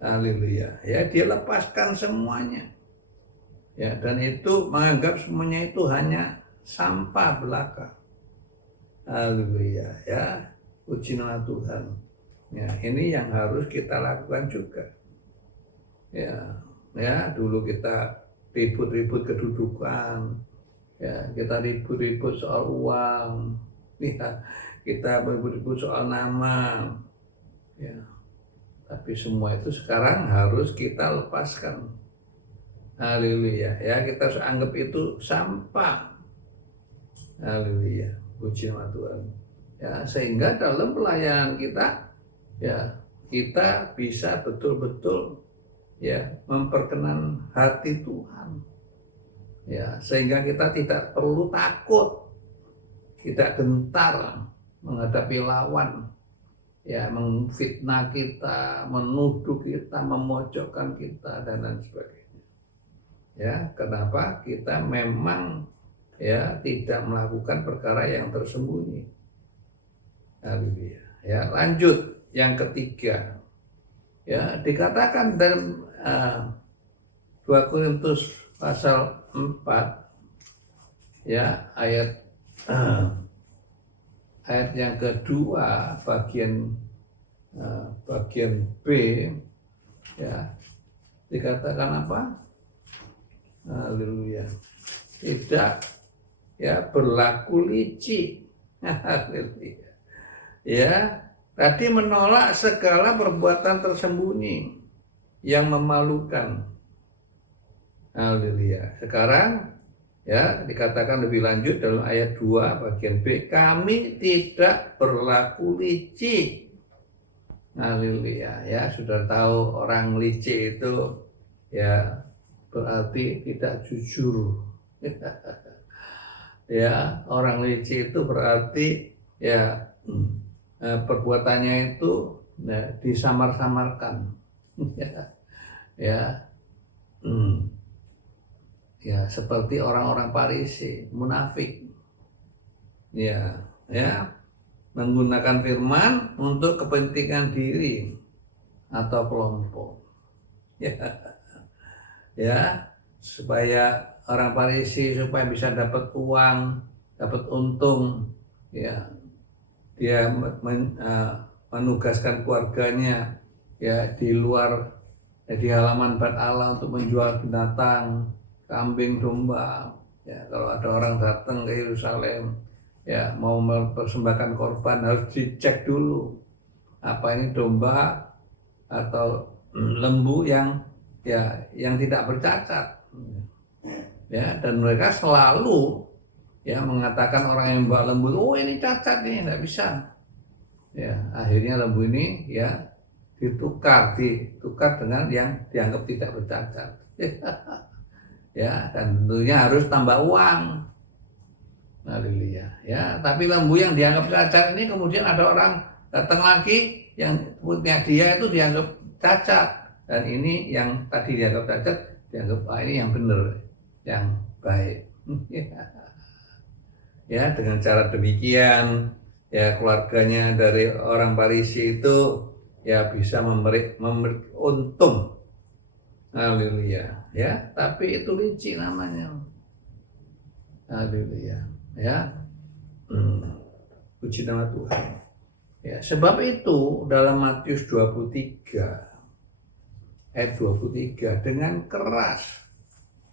Haleluya, ya, dia lepaskan semuanya, ya, dan itu menganggap semuanya itu hanya sampah belaka. Haleluya, ya, puji nama Tuhan. Ya, ini yang harus kita lakukan juga. Ya, ya, dulu kita ribut-ribut kedudukan, ya, kita ribut-ribut soal uang, ya, kita ribut-ribut soal nama, ya, tapi semua itu sekarang harus kita lepaskan. Haleluya, ya, kita harus anggap itu sampah. Haleluya, puji nama Tuhan. Ya, sehingga dalam pelayanan kita, ya, kita bisa betul-betul, ya, memperkenan hati Tuhan. Ya, sehingga kita tidak perlu takut, tidak gentar menghadapi lawan, ya, memfitnah kita, menuduh kita, memojokkan kita, dan lain sebagainya. Ya, kenapa? Kita memang, ya, tidak melakukan perkara yang tersembunyi. Haleluya. Ya, lanjut yang ketiga. Ya, dikatakan dalam 2 Korintus pasal 4, ya, ayat yang kedua bagian B, ya, dikatakan apa? Haleluya. Tidak ya berlaku licik. Haleluya. Ya, tadi menolak segala perbuatan tersembunyi yang memalukan. Haleluya. Sekarang ya dikatakan lebih lanjut dalam ayat 2 bagian B, kami tidak berlaku licik. Haleluya. Ya, sudah tahu orang licik itu ya berarti tidak jujur. Ya, orang licik itu berarti ya perbuatannya itu ya, disamar-samarkan. Ya. Ya, seperti orang-orang Farisi, munafik. Ya, menggunakan firman untuk kepentingan diri atau kelompok. Ya, supaya orang Farisi supaya bisa dapat uang, dapat untung, ya, dia menugaskan keluarganya ya di luar di halaman Bait Allah untuk menjual binatang, kambing, domba. Ya, kalau ada orang datang ke Yerusalem ya mau mempersembahkan korban harus dicek dulu apa ini domba atau lembu yang tidak bercacat. Ya, dan mereka selalu ya mengatakan orang yang bawa lembu, oh ini cacat nih, tidak bisa. Ya, akhirnya lembu ini ya ditukar dengan yang dianggap tidak bercacat. Ya, dan tentunya harus tambah uang. Haleluya. Ya, tapi lembu yang dianggap cacat ini kemudian ada orang datang lagi yang punya dia itu dianggap cacat, dan ini yang tadi dianggap cacat dianggap ini yang benar, yang baik. Ya, dengan cara demikian ya keluarganya dari orang Farisi itu ya bisa memberi untung. Haleluya. Ya, tapi itu licik namanya. Haleluya. Ya, puji nama Tuhan. Ya, sebab itu dalam Matius 23 ayat 23 dengan keras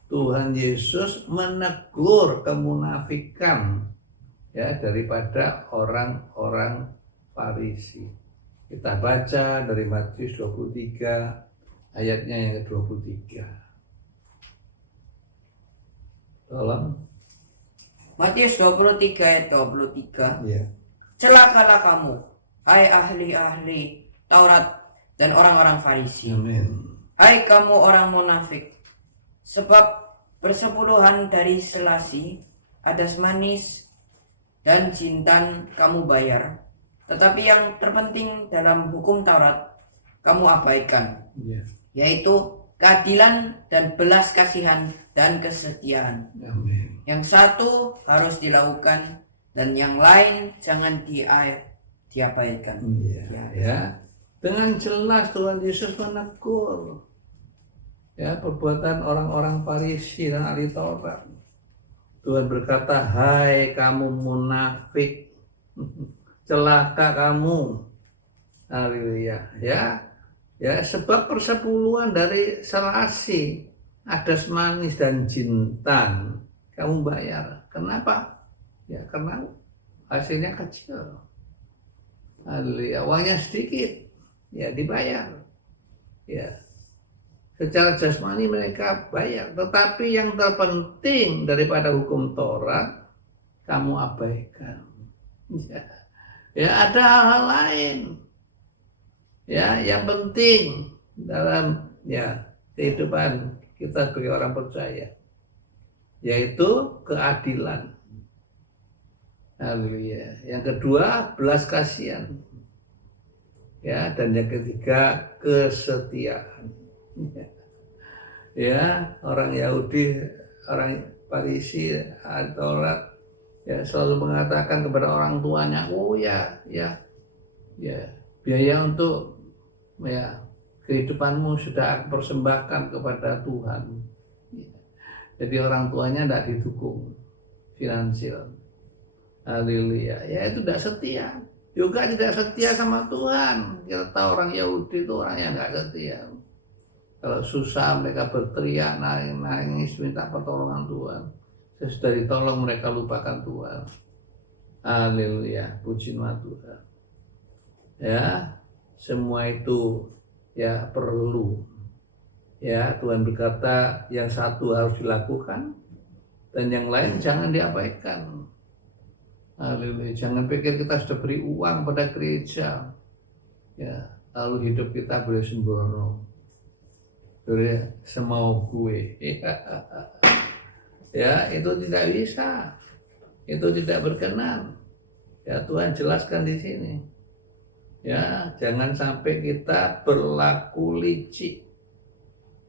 Tuhan Yesus menegur kemunafikan ya daripada orang-orang Farisi. Kita baca dari Matius 23 ayatnya yang ke-23. Tolong. Matius 23 ayat 23. Ya. Celakalah kamu, hai ahli-ahli Taurat dan orang-orang Farisi. Amin. Hai kamu orang munafik, sebab persepuluhan dari selasi, adas manis, dan jintan kamu bayar, tetapi yang terpenting dalam hukum Taurat kamu abaikan, yaitu keadilan dan belas kasihan dan kesetiaan. Amin. Yang satu harus dilakukan dan yang lain jangan diabaikan. Ya. Dengan jelas Tuhan Yesus menegur ya perbuatan orang-orang Farisi dan ahli Taurat. Tuhan berkata, hai kamu munafik, celaka kamu. Haleluya. Ya, sebab persepuluhan dari selasi, adas manis dan jintan kamu bayar. Kenapa? Ya karena hasilnya kecil. Haleluya. Uangnya sedikit, ya dibayar. Ya. Secara jasmani mereka bayar, tetapi yang terpenting daripada hukum Taurat kamu abaikan. Ya, ada hal-hal lain. Ya, yang penting dalam ya kehidupan kita sebagai orang percaya, yaitu keadilan. Haleluya. Yang kedua, belas kasihan. Ya, dan yang ketiga, kesetiaan. Ya, orang Yahudi, orang Farisi, Taurat ya selalu mengatakan kepada orang tuanya, oh ya, biaya untuk ya kehidupanmu sudah aku persembahkan kepada Tuhan. Jadi orang tuanya tidak didukung finansial. Haleluya. Ya itu tidak setia. Juga tidak setia sama Tuhan. Kita tahu orang Yahudi itu orang yang tidak setia. Kalau susah mereka berteriak, nangis, minta pertolongan Tuhan. Sesudah ditolong mereka lupakan Tuhan. Haleluya, puji nama Tuhan. Ya, semua itu ya perlu. Ya, Tuhan berkata yang satu harus dilakukan dan yang lain jangan diabaikan. Haleluya, jangan pikir kita sudah beri uang pada gereja. Ya, lalu hidup kita boleh sembrono. Boleh semau gue. Ya, itu tidak bisa. Itu tidak berkenan. Ya, Tuhan jelaskan di sini. Ya, jangan sampai kita berlaku licik.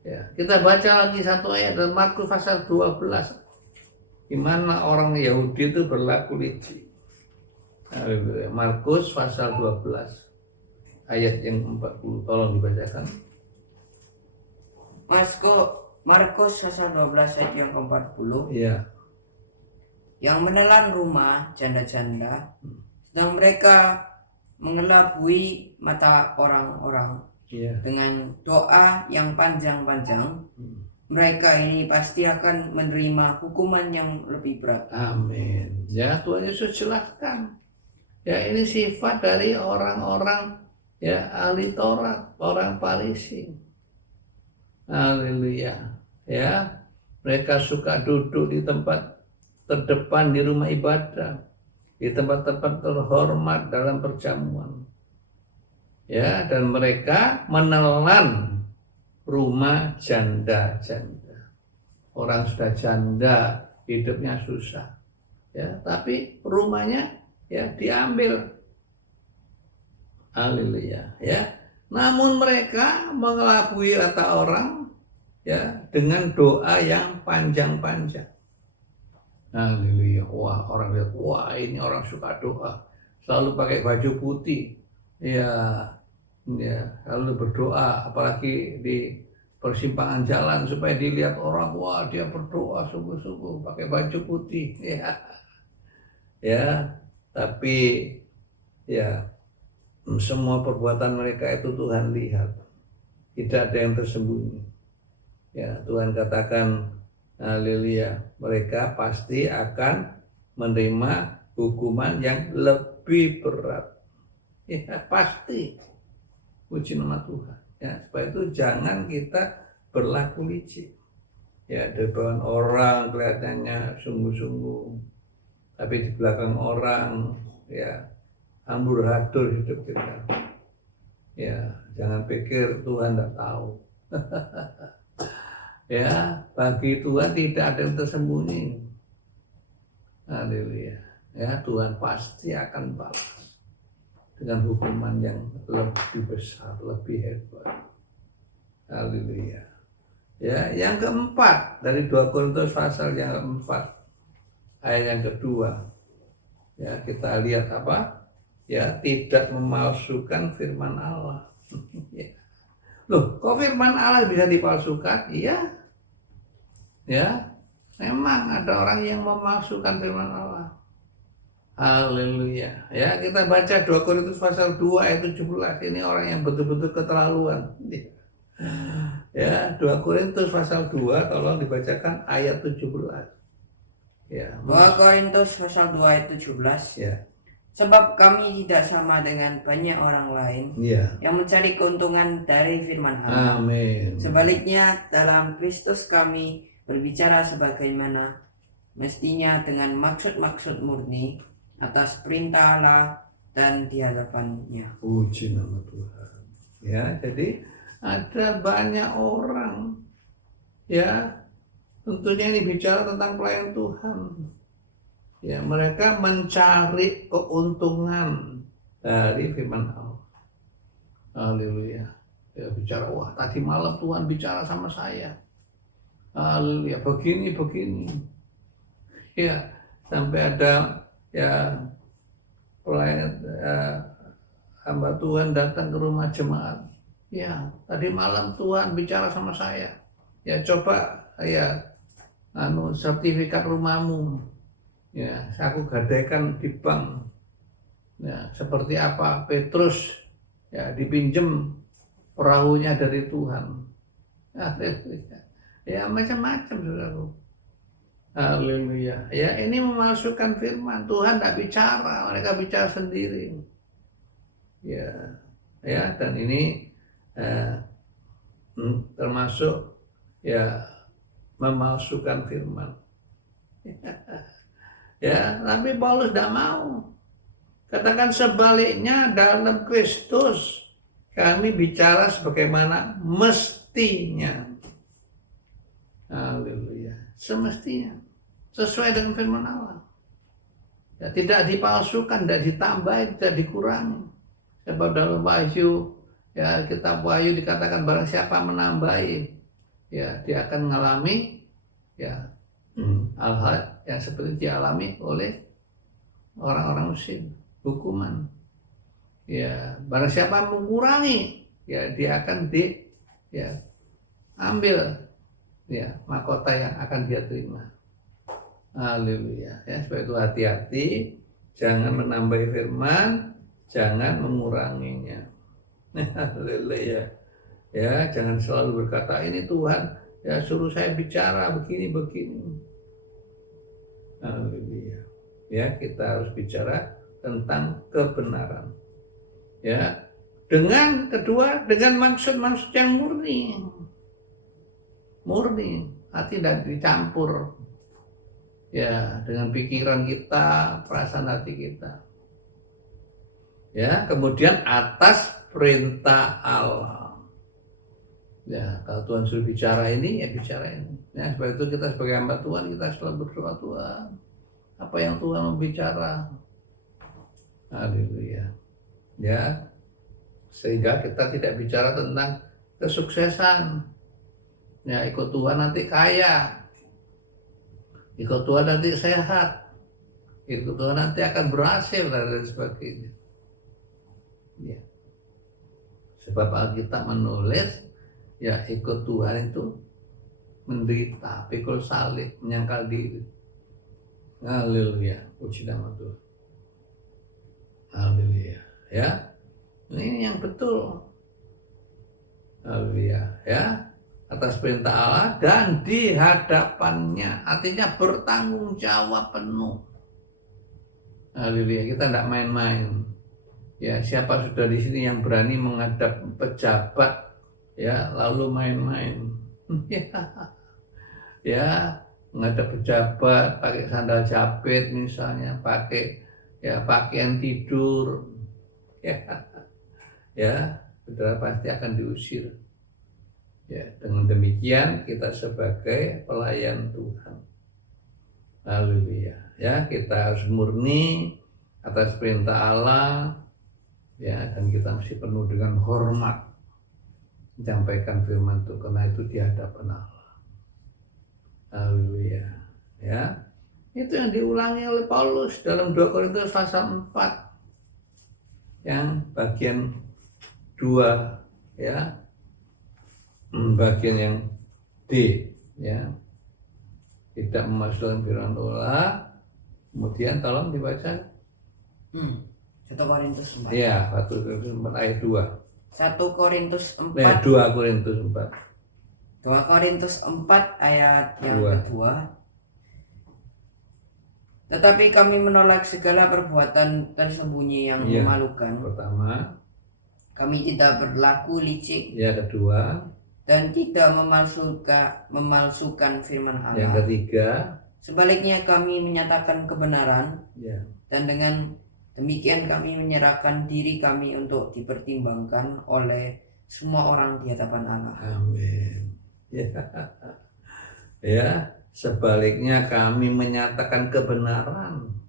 Ya, kita baca lagi satu ayat dari Markus pasal 12. Gimana orang Yahudi itu berlaku licik. Markus pasal 12 ayat yang 40. Tolong dibacakan. Markus pasal 12 ayat yang ke-40. Iya. Yang menelan rumah janda-janda, sedang mereka mengelabui mata orang-orang Iya. dengan doa yang panjang-panjang. Mereka ini pasti akan menerima hukuman yang lebih berat. Amin. Ya, Tuhan Yesus jelaskan. Ya, ini sifat dari orang-orang ya ahli Taurat, orang Farisi. Haleluya. Ya, mereka suka duduk di tempat terdepan di rumah ibadah, di tempat-tempat terhormat dalam perjamuan. Ya, dan mereka menelan rumah janda-janda. Orang sudah janda, hidupnya susah. Ya, tapi rumahnya ya diambil. Haleluya, ya. Namun mereka mengelabui rata orang ya dengan doa yang panjang-panjang. Haleluya. Wah, orang lihat, wah ini orang suka doa. Selalu pakai baju putih. Ya, lalu berdoa, apalagi di persimpangan jalan supaya dilihat orang, wah dia berdoa sungguh-sungguh pakai baju putih. Ya, tapi ya semua perbuatan mereka itu Tuhan lihat. Tidak ada yang tersembunyi. Ya, Tuhan katakan, haleluya, mereka pasti akan menerima hukuman yang lebih berat. Ya, pasti. Puji nama Tuhan. Ya, supaya itu jangan kita berlaku licik. Ya, di depan orang kelihatannya sungguh-sungguh, tapi di belakang orang ya amburadul hidup kita. Ya, jangan pikir Tuhan tidak tahu. Ya, bagi Tuhan tidak ada yang tersembunyi. Haleluya. Ya, Tuhan pasti akan balas dengan hukuman yang lebih besar, lebih hebat. Haleluya. Ya, yang keempat dari 2 Korintus pasal yang keempat ayat yang kedua. Ya, kita lihat apa? Ya, tidak memalsukan firman Allah. Ya. Loh, kok firman Allah bisa dipalsukan? Iya. Ya, memang ada orang yang memalsukan firman Allah. Haleluya. Ya, kita baca 2 Korintus pasal 2 ayat 17. Ini orang yang betul-betul keterlaluan. Ya, 2 Korintus pasal 2 tolong dibacakan ayat 17. Ya, 2 Korintus pasal 2 ayat 17. Ya. Sebab kami tidak sama dengan banyak orang lain Ya. yang mencari keuntungan dari firman Allah. Amin. Sebaliknya dalam Kristus kami berbicara sebagaimana mestinya dengan maksud-maksud murni atas perintah Allah dan di hadapannya. Puji nama Tuhan. Ya, jadi ada banyak orang ya, tentunya ini bicara tentang pelayan Tuhan. Ya, mereka mencari keuntungan dari firman Allah. Haleluya. Ya, bicara, wah tadi malam Tuhan bicara sama saya. Haleluya, begini. Ya, sampai ada ya pelayan hamba Tuhan datang ke rumah jemaat. Ya, tadi malam Tuhan bicara sama saya. Ya, coba ya sertifikat rumahmu. Ya, aku gadaikan di bank. Ya, seperti apa Petrus ya dipinjem perahunya dari Tuhan. Haleluya. Ya macam-macam saudaraku. Haleluya. Ya ini memalsukan firman. Tuhan tidak bicara, mereka bicara sendiri. Ya, ya dan ini termasuk ya memalsukan firman. Ya, tapi Paulus tidak mau. Katakan sebaliknya, dalam Kristus kami bicara sebagaimana mestinya. Haleluya. Semestinya sesuai dengan firman Allah. Ya, tidak dipalsukan, tidak ditambahin, tidak dikurangi. Sebab dalam Wahyu, ya kitab Wahyu dikatakan barang siapa menambahin, ya dia akan mengalami ya hal-hal yang seperti dialami oleh orang-orang Mesir, hukuman. Ya, barang siapa mengurangi, ya dia akan ambil ya mahkota yang akan dia terima. Haleluya. Ya, sebab itu hati-hati, jangan menambah firman, jangan menguranginya. Haleluya. Ya, jangan selalu berkata ini Tuhan ya suruh saya bicara begini. Haleluya. Ya, kita harus bicara tentang kebenaran. Ya, dengan maksud yang murni, hati tidak dicampur ya dengan pikiran kita, perasaan hati kita. Ya, kemudian atas perintah Allah. Ya, kalau Tuhan suruh bicara ini, ya bicara ini. Ya, sebab itu kita sebagai hamba Tuhan, kita selalu berdoa, Tuhan, apa yang Tuhan mau bicara. Haleluya. Ya, sehingga kita tidak bicara tentang kesuksesan. Ya, ikut Tuhan nanti kaya, ikut Tuhan nanti sehat, ikut Tuhan nanti akan berhasil dan sebagainya. Ya. Sebab Alkitab menulis, ya ikut Tuhan itu menderita, pikul salib, menyangkal diri. Haleluya, puji nama Tuhan. Haleluya, ya. Ini yang betul. Haleluya, ya. Atas perintah Allah dan di hadapannya, artinya bertanggung jawab penuh. Haleluya, kita tidak main-main. Ya, siapa sudah di sini yang berani menghadap pejabat, ya, lalu main-main. Ya, menghadap pejabat pakai sandal jepit misalnya, pakai ya pakaian tidur, ya, saudara pasti akan diusir. Ya, dengan demikian kita sebagai pelayan Tuhan. Haleluya. Ya, kita harus murni atas perintah Allah. Ya, dan kita mesti penuh dengan hormat menyampaikan firman Tuhan, karena itu di hadapan Allah. Haleluya. Ya. Itu yang diulangi oleh Paulus dalam 2 Korintus pasal 4. Yang bagian 2, ya. Bagian yang D, ya, tidak memasukkan firman Allah. Kemudian tolong dibaca 1 Korintus 4. ya, 1 Korintus 4 ayat 2. 1 Korintus 4. Ya, 2 Korintus 4. 2 Korintus 4 ayat yang kedua. Tetapi kami menolak segala perbuatan tersembunyi yang memalukan. Pertama, kami tidak berlaku licik. Ya, kedua, dan tidak memalsukan firman Allah. Yang ketiga, sebaliknya kami menyatakan kebenaran, ya, dan dengan demikian kami menyerahkan diri kami untuk dipertimbangkan oleh semua orang di hadapan Allah. Amin. Ya, ya, sebaliknya kami menyatakan kebenaran,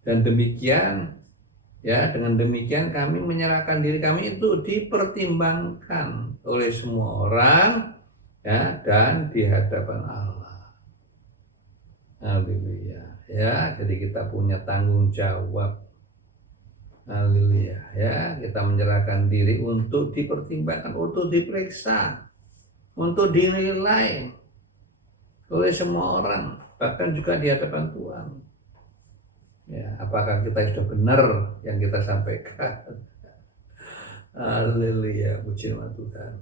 dan demikian, ya, dengan demikian kami menyerahkan diri kami itu dipertimbangkan oleh semua orang, ya, dan di hadapan Allah. Haleluya. Ya, jadi kita punya tanggung jawab. Haleluya. Ya, kita menyerahkan diri untuk dipertimbangkan, untuk diperiksa, untuk dinilai oleh semua orang, bahkan juga di hadapan Tuhan. Ya, apakah kita sudah benar yang kita sampaikan? Haleluya, puji nama Tuhan.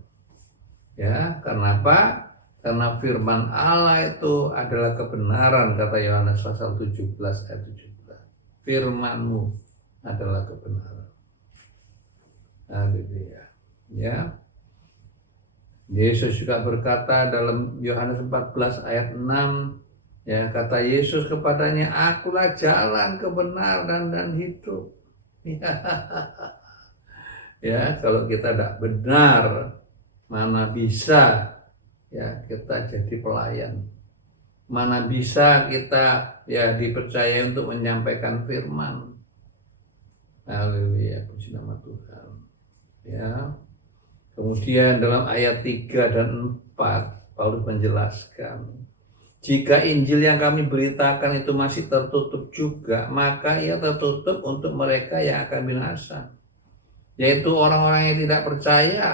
Ya, karena apa? Karena firman Allah itu adalah kebenaran, kata Yohanes pasal 17 ayat 17. Firman-Mu adalah kebenaran. Haleluya. Ya. Yesus juga berkata dalam Yohanes 14 ayat 6, ya, kata Yesus kepadanya, "Akulah jalan, kebenaran dan hidup." Ya, kalau kita tidak benar, mana bisa ya kita jadi pelayan? Mana bisa kita ya dipercaya untuk menyampaikan firman? Haleluya, puji nama Tuhan. Ya. Kemudian dalam ayat 3 dan 4 Paulus menjelaskan, jika Injil yang kami beritakan itu masih tertutup juga, maka ia tertutup untuk mereka yang akan binasa, yaitu orang-orang yang tidak percaya,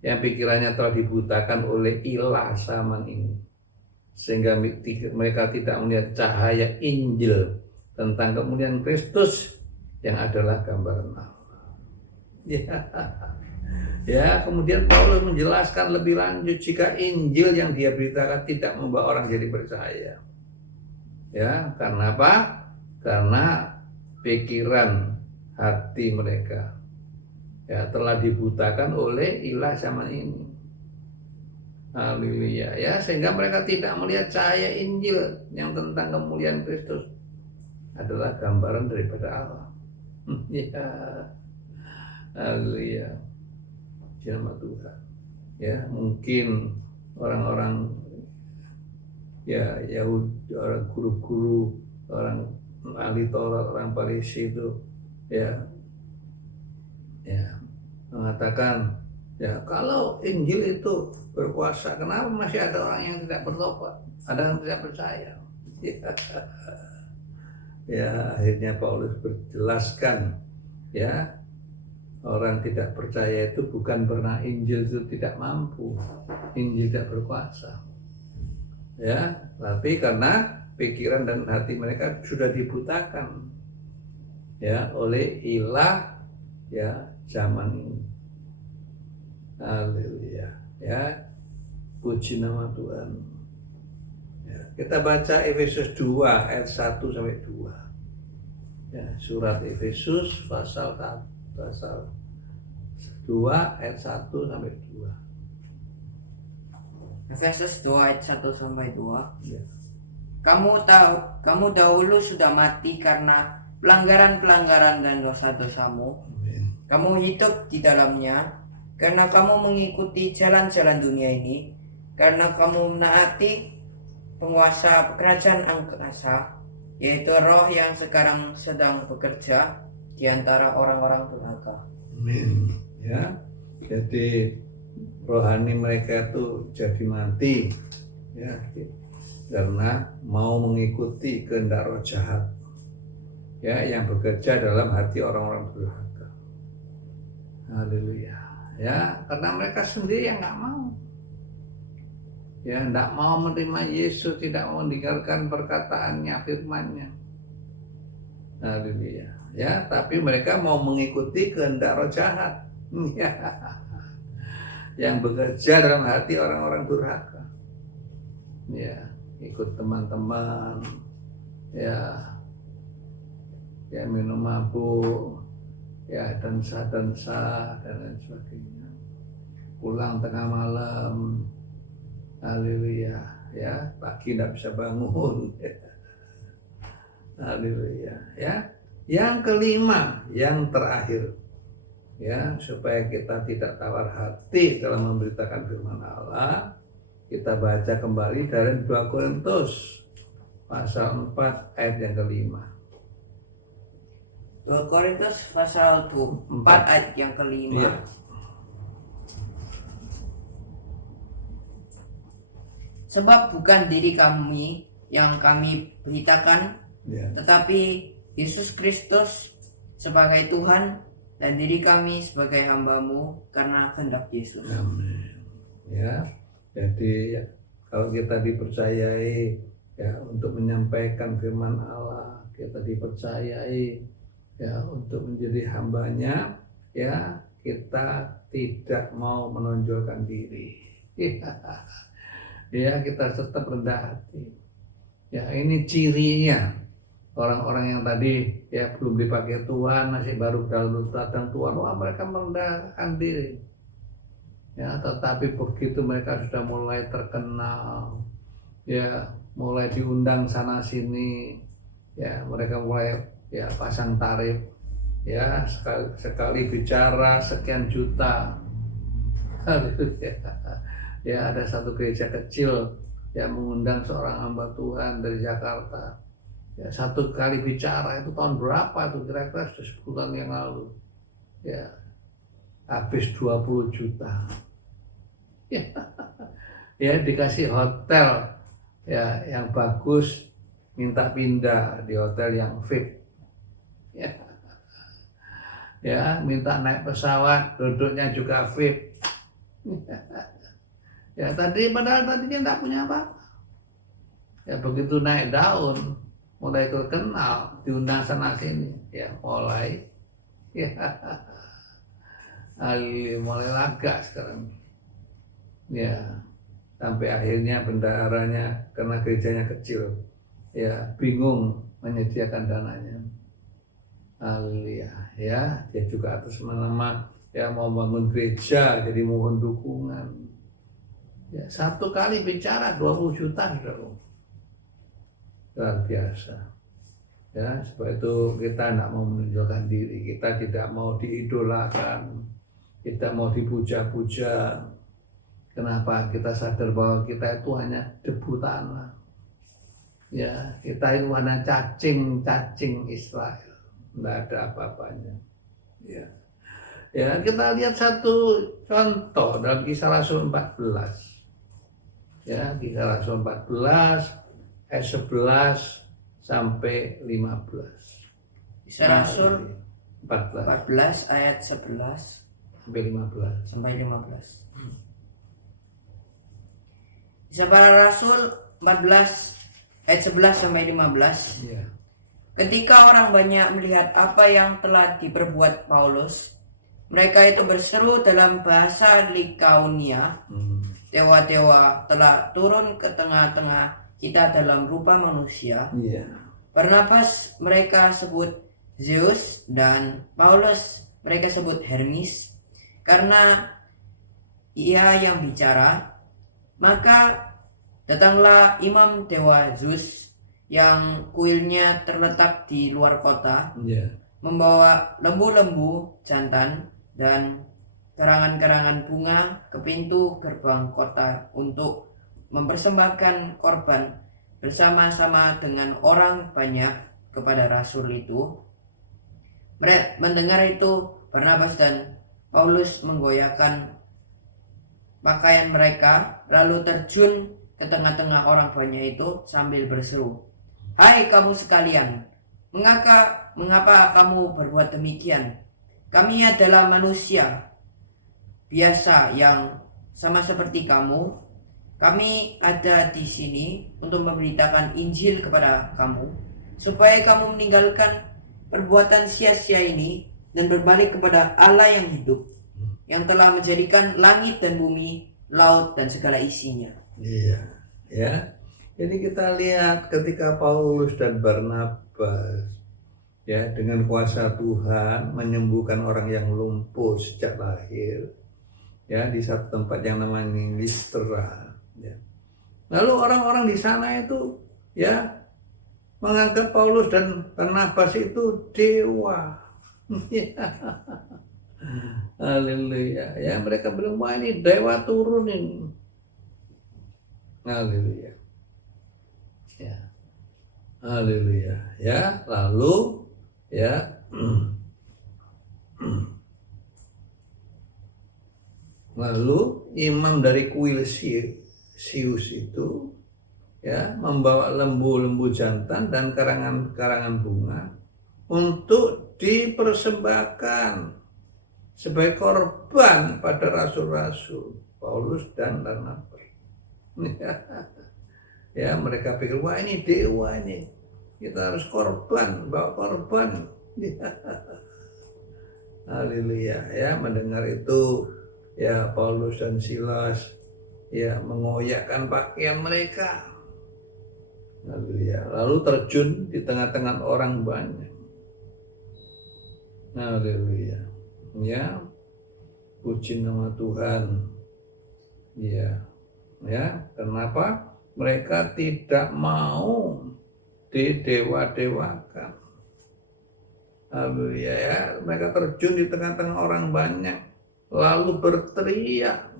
yang pikirannya telah dibutakan oleh ilah zaman ini, sehingga mereka tidak melihat cahaya Injil tentang kemuliaan Kristus yang adalah gambaran Allah. Ya, kemudian Paulus menjelaskan lebih lanjut, jika Injil yang dia beritakan tidak membawa orang jadi percaya. Ya, karena apa? Karena pikiran hati mereka ya telah dibutakan oleh ilah zaman ini. Haleluya. Ya, sehingga mereka tidak melihat cahaya Injil yang tentang kemuliaan Kristus adalah gambaran daripada Allah. Ya. Haleluya. Nama Tuhan. Ya, mungkin orang-orang ya Yahudi, orang guru-guru, orang ahli Taurat, orang Farisi itu ya mengatakan, ya kalau Injil itu berkuasa, kenapa masih ada orang yang tidak bertobat, ada yang tidak percaya? Ya, akhirnya Paulus berjelaskan, ya, orang tidak percaya itu bukan karena Injil itu tidak mampu, Injil tidak berkuasa, ya, tapi karena pikiran dan hati mereka sudah dibutakan, ya, oleh ilah, ya, zaman ini. Haleluya, ya, puji nama Tuhan. Ya, kita baca Efesus 2 ayat 1 sampai 2. Ya, surat Efesus pasal 2 ayat 1 sampai 2. Efesus 2 ayat 1 sampai 2. Ya. Kamu dahulu sudah mati karena pelanggaran-pelanggaran dan dosa-dosamu. Amin. Kamu hidup di dalamnya karena kamu mengikuti jalan-jalan dunia ini, karena kamu menaati penguasa kerajaan angkasa, yaitu roh yang sekarang sedang bekerja di antara orang-orang durhaka. Amin. Ya, jadi rohani mereka itu jadi mati, ya, karena mau mengikuti kehendak roh jahat, ya, yang bekerja dalam hati orang-orang durhaka. Haleluya. Ya, karena mereka sendiri yang nggak mau, ya, nggak mau menerima Yesus, tidak mau mendengarkan perkataannya, firman-Nya. Haleluya. Ya, tapi mereka mau mengikuti kehendak roh jahat, ya, yang bekerja dalam hati orang-orang durhaka. Ya, ikut teman-teman, ya minum mabuk, ya, dansa-dansa dan lain sebagainya. Pulang tengah malam, haleluya, ya, pagi tidak bisa bangun. Haleluya, ya. Yang kelima, yang terakhir, ya, supaya kita tidak tawar hati dalam memberitakan firman Allah, kita baca kembali dari 2 Korintus pasal 4 ayat yang kelima. 2 Korintus pasal 4 ayat yang kelima. Ya. Sebab bukan diri kami yang kami beritakan, Ya. tetapi Yesus Kristus sebagai Tuhan dan diri kami sebagai hamba-Mu karena kehendak Yesus. Amin. Ya, jadi kalau kita dipercayai, ya, untuk menyampaikan firman Allah, kita dipercayai, ya, untuk menjadi hambanya, ya, kita tidak mau menonjolkan diri. Ya, kita tetap rendah hati. Ya, ini cirinya orang-orang yang tadi ya belum dipakai Tuhan, masih baru dalam datang Tuhan, wah mereka merendahkan diri. Ya, tetapi begitu mereka sudah mulai terkenal, ya mulai diundang sana sini, ya mereka mulai ya pasang tarif, ya sekali bicara sekian juta. Ya, ada satu gereja kecil yang mengundang seorang hamba Tuhan dari Jakarta. Ya, satu kali bicara itu tahun berapa tuh, kira-kira sudah sebulan yang lalu. Ya, habis 20 juta. Ya, ya dikasih hotel ya yang bagus, minta pindah di hotel yang VIP. Ya, ya minta naik pesawat, duduknya juga VIP. Ya tadi padahal tadinya nggak punya apa-apa. Ya begitu naik daun, mulai terkenal, diundang sana sini, ya mulai mulai lagak sekarang. Ya sampai akhirnya bendaharanya karena gerejanya kecil, ya bingung menyediakan dananya. Haleluya, ya dia juga atas nama ya mau bangun gereja, jadi mohon dukungan. Ya, satu kali bicara 20 juta sudah luar biasa. Ya, sebab itu kita tidak mau menunjukkan diri, kita tidak mau diidolakan, kita mau dipuja-puja. Kenapa? Kita sadar bahwa kita itu hanya debu tanah. Ya, kita itu hanya cacing Israel, tidak ada apa-apanya. Ya. Ya, kita lihat satu contoh dalam Kisah Rasul 14. Ya, Kisah Rasul 14 ayat 11 sampai 15. Kisah Rasul 14 ayat 11 sampai 15. sampai 15. Kisah para Rasul 14 ayat 11 sampai 15. Ya. Ketika orang banyak melihat apa yang telah diperbuat Paulus, mereka itu berseru dalam bahasa Likaonia, dewa-dewa telah turun ke tengah-tengah kita dalam rupa manusia. Iya. Barnabas mereka sebut Zeus dan Paulus mereka sebut Hermes karena ia yang bicara. Maka datanglah imam dewa Zeus yang kuilnya terletak di luar kota, Iya. membawa lembu-lembu jantan dan karangan-karangan bunga ke pintu gerbang kota untuk mempersembahkan korban bersama-sama dengan orang banyak kepada rasul itu. Mereka mendengar itu, Barnabas dan Paulus menggoyahkan pakaian mereka, lalu terjun ke tengah-tengah orang banyak itu sambil berseru, "Hai kamu sekalian, mengapa kamu berbuat demikian? Kami adalah manusia biasa yang sama seperti kamu. Kami ada di sini untuk memberitakan Injil kepada kamu, supaya kamu meninggalkan perbuatan sia-sia ini dan berbalik kepada Allah yang hidup, yang telah menjadikan langit dan bumi, laut dan segala isinya." Iya, ya. Jadi kita lihat ketika Paulus dan Barnabas ya dengan kuasa Tuhan menyembuhkan orang yang lumpuh sejak lahir ya di satu tempat yang namanya Listra ya. Lalu orang-orang di sana itu ya menganggap Paulus dan Barnabas itu dewa. Haleluya. Ya mereka bilang, wah ini dewa turun ini. Haleluya. Ya. Haleluya. Ya, lalu ya lalu imam dari kuil Sius itu ya membawa lembu-lembu jantan dan karangan-karangan bunga untuk dipersembahkan sebagai korban pada rasul-rasul Paulus dan Barnabas. Ya mereka pikir, wah ini dewa ini, kita harus korban, bawa korban. Haleluya. Ya mendengar itu ya Paulus dan Silas ya mengoyakkan pakaian mereka. Haleluya. Lalu terjun di tengah-tengah orang banyak. Haleluya. Ya, puji nama Tuhan. Ya, ya. Kenapa? Mereka tidak mau didewa-dewakan. Haleluya ya. Mereka terjun di tengah-tengah orang banyak, lalu berteriak,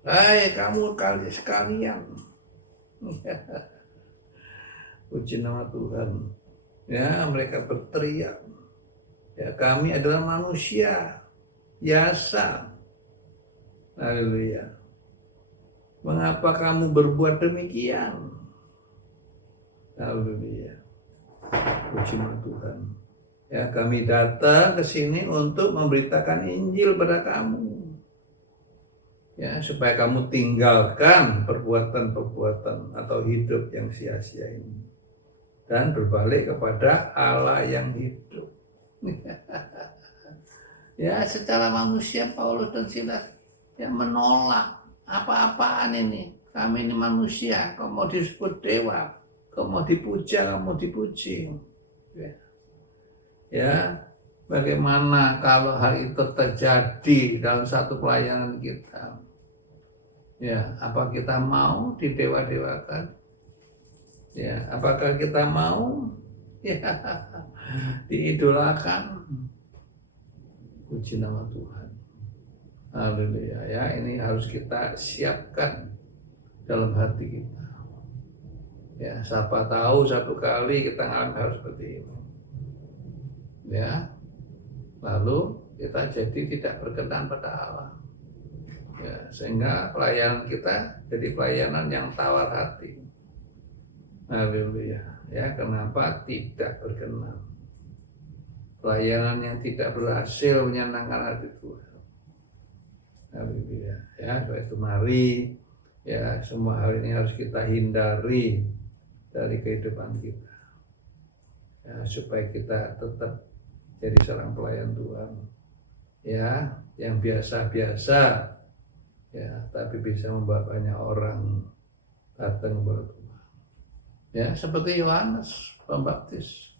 "Hai kamu sekalian." Puji nama Tuhan. Ya, mereka berteriak. Ya, kami adalah manusia biasa. Haleluya. Mengapa kamu berbuat demikian? Haleluya. Puji nama Tuhan. Ya, kami datang ke sini untuk memberitakan Injil pada kamu. Ya, supaya kamu tinggalkan perbuatan-perbuatan atau hidup yang sia-sia ini dan berbalik kepada Allah yang hidup. Ya, secara manusia Paulus dan Silas yang menolak apa-apaan ini. Kami ini manusia, kau mau disebut dewa, kau mau dipuja, kau mau dipuji. Ya, bagaimana kalau hal itu terjadi dalam satu pelayanan kita? Ya, apa kita mau didewa-dewakan? Ya, apakah kita mau ya diidolakan? Puji nama Tuhan. Haleluya ya, ini harus kita siapkan dalam hati kita. Ya, siapa tahu satu kali kita ngalamin hal seperti ini. Ya, lalu kita jadi tidak berkenan pada Allah. Ya, sehingga pelayanan kita jadi pelayanan yang tawar hati. Haleluya. Ya, kenapa tidak berkenan? Pelayanan yang tidak berhasil menyenangkan hati Tuhan. Haleluya. Ya, itu mari ya semua hal ini harus kita hindari dari kehidupan kita. Ya, supaya kita tetap jadi seorang pelayan Tuhan. Ya, yang biasa-biasa. Ya, tapi bisa membawa banyak orang datang kepada Tuhan. Ya, seperti Yohanes Pembaptis.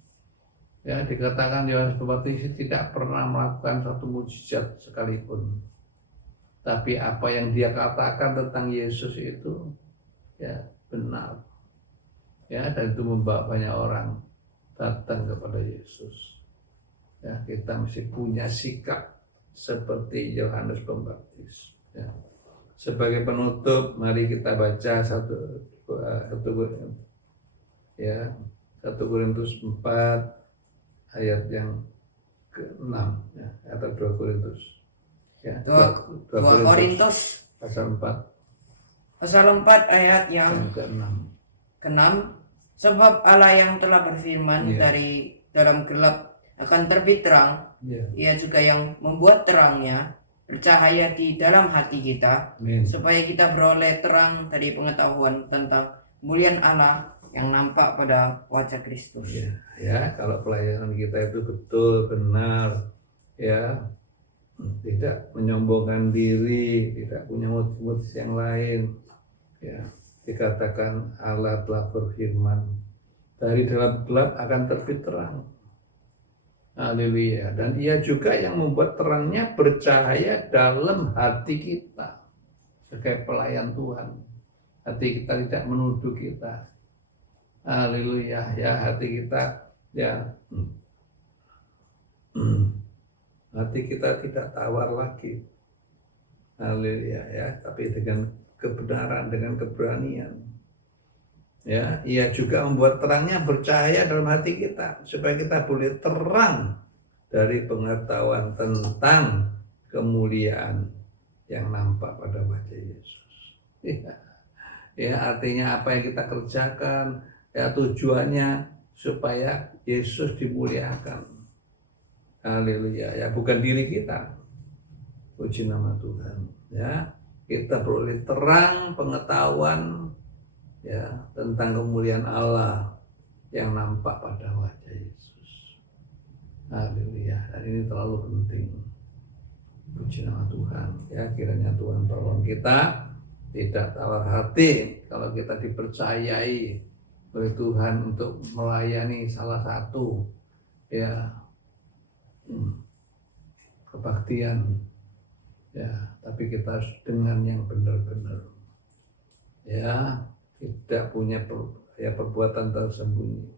Ya, dikatakan Yohanes Pembaptis tidak pernah melakukan satu mujizat sekalipun. Tapi apa yang dia katakan tentang Yesus itu ya benar. Ya, dan itu membawa banyak orang datang kepada Yesus. Ya, kita mesti punya sikap seperti Yohanes Pembaptis. Ya. Sebagai penutup, mari kita baca 1 Korintus 4 ayat yang ke-6 ya, atau 2 Korintus. Ya, 2 Korintus pasal 4 ayat yang ke-6. Sebab Allah yang telah berfirman Ya. dari dalam gelap akan terbit terang, Ya. Ia juga yang membuat terangnya bercahaya di dalam hati kita, Amin. supaya kita beroleh terang dari pengetahuan tentang kemuliaan Allah yang nampak pada wajah Kristus. Ya, ya, kalau pelayanan kita itu betul benar, ya, tidak menyombongkan diri, tidak punya motif-motif yang lain, ya, dikatakan Allah telah berfirman, dari dalam gelap akan terbit terang. Haleluya. Dan Ia juga yang membuat terangnya bercahaya dalam hati kita sebagai pelayan Tuhan. Hati kita tidak menuduh kita. Haleluya. Ya, hati kita ya hati kita tidak tawar lagi. Haleluya ya, tapi dengan kebenaran, dengan keberanian. Ya, Ia juga membuat terangnya bercahaya dalam hati kita supaya kita boleh terang dari pengetahuan tentang kemuliaan yang nampak pada wajah Yesus. Ya, artinya apa yang kita kerjakan ya tujuannya supaya Yesus dimuliakan. Haleluya ya, bukan diri kita. Puji nama Tuhan. Ya, kita beroleh terang pengetahuan ya tentang kemuliaan Allah yang nampak pada wajah Yesus. Haleluya. Dan ini terlalu penting. Puji nama Tuhan. Ya, kiranya Tuhan tolong kita tidak tawar hati kalau kita dipercayai oleh Tuhan untuk melayani salah satu ya kebaktian ya, tapi kita harus dengan yang benar-benar ya, tidak punya perbuatan tersembunyi,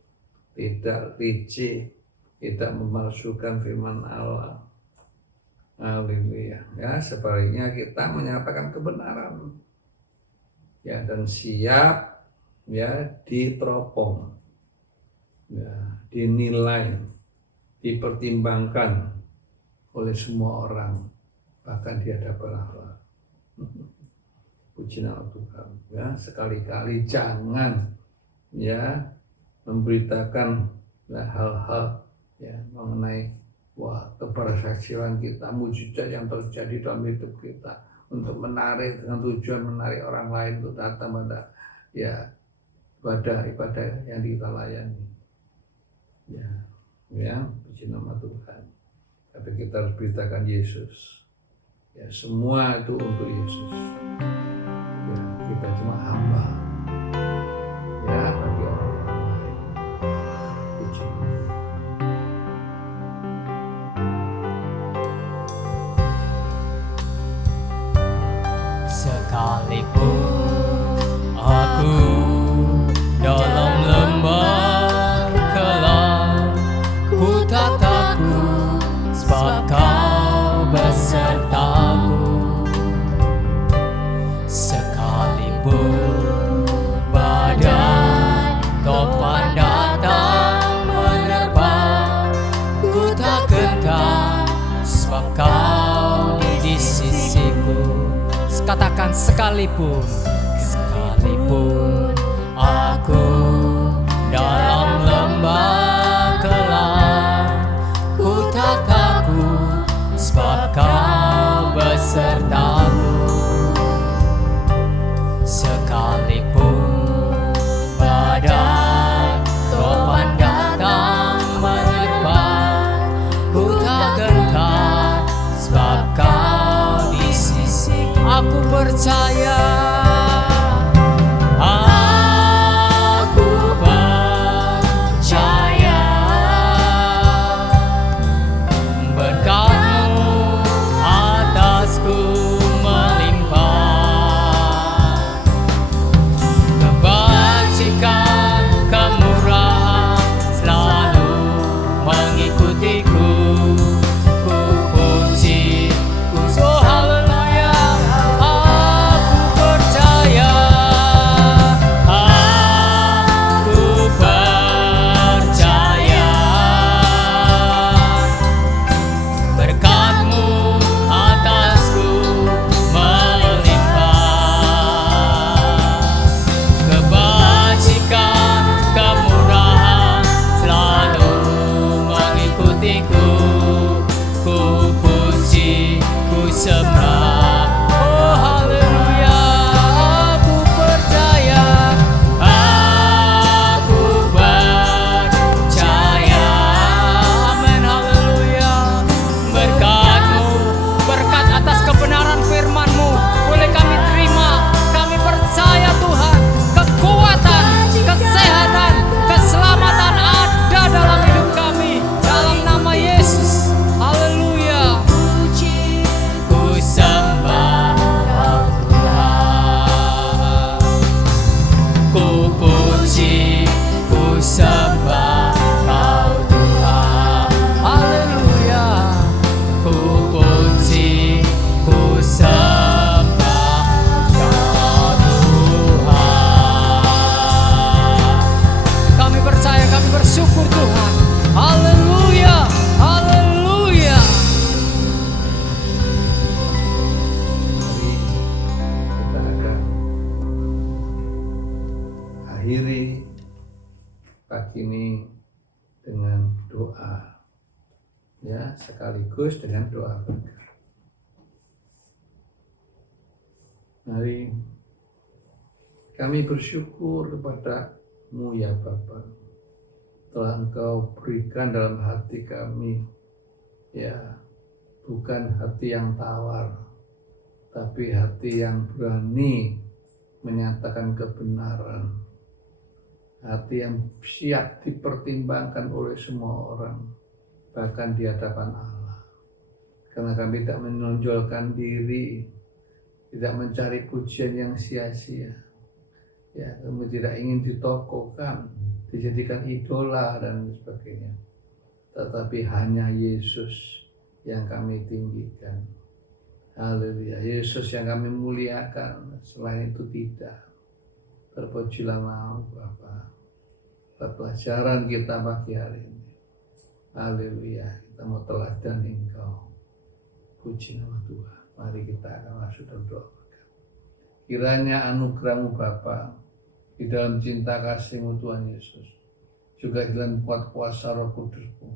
tidak licik, tidak memalsukan firman Allah. Haleluya. Ya, sebaliknya kita menyatakan kebenaran. Ya, dan siap ya diteropong. Ya, dinilai, dipertimbangkan oleh semua orang, bahkan di hadapan Allah. Puji nama Tuhan. Ya, sekali-kali jangan ya memberitakan hal-hal ya mengenai keberhasilan kita, mujizat yang terjadi dalam hidup kita untuk menarik, dengan tujuan menarik orang lain untuk datang pada ya ibadah yang kita layani. Ya, puji nama Tuhan. Tapi kita harus beritakan Yesus. Ya, semua itu untuk Yesus. Ya, kita cuma hamba. Ya, bagi orang lain. Puji. Sekalipun aku dalam lembah gelap, ku tak takut sebab Kau besertaku. Sekalipun badai topan datang menerpa, ku tak gentar sebab Kau di sisiku. Katakan sekalipun aku dalam lembah gelap, ku tak takut sebab Kau besertaku. Sekalipun badai topan datang menerpa, ku tak gentar sebab Kau di sisiku. Aku percaya, aku percaya berkat-Mu atasku melimpah, kebajikan, kemurahan selalu mengikutiku. Ku puji, ku haleluya. Aku percaya, berkat-Mu atasku melimpah, kebajikan, kemurahan selalu mengikutiku. Ku puji, ku sembah, oh haleluya. Aku percaya, aku percaya, amin haleluya. Berkat-Mu, berkat atas kebenaran firman-Mu boleh kami terima. Kami percaya Tuhan, kekuatan, kesehatan, keselamatan ada dalam hidup kami, dalam nama Yesus. Haleluya. Ku sembah Kau Tuhan, ku puji, ku sembah Kau Tuhan. Haleluya. Ku puji, ku sembah Kau Tuhan. Kami percaya, kami bersyukur Tuhan. Haleluya, haleluya. Mari kita akan akhiri pagi ini dengan doa, ya, sekaligus dengan doa berkat. Mari kami bersyukur kepada-Mu ya Bapa, telah Engkau berikan dalam hati kami ya, bukan hati yang tawar, tapi hati yang berani menyatakan kebenaran, hati yang siap dipertimbangkan oleh semua orang, bahkan di hadapan Allah. Karena kami tidak menonjolkan diri, tidak mencari pujian yang sia-sia, ya, kami tidak ingin ditokohkan, dijadikan idola dan sebagainya, tetapi hanya Yesus yang kami tinggikan. Haleluya, Yesus yang kami muliakan, selain itu tidak. Terpujilah nama Bapa. Pelajaran kita pagi hari ini, haleluya, kita mau teladan Engkau. Puji nama Tuhan. Mari kita akan masuk dalam doa. Kiranya anugerah-Mu Bapa, di dalam cinta kasih-Mu Tuhan Yesus, juga di dalam kuat kuasa Roh Kudus-Mu,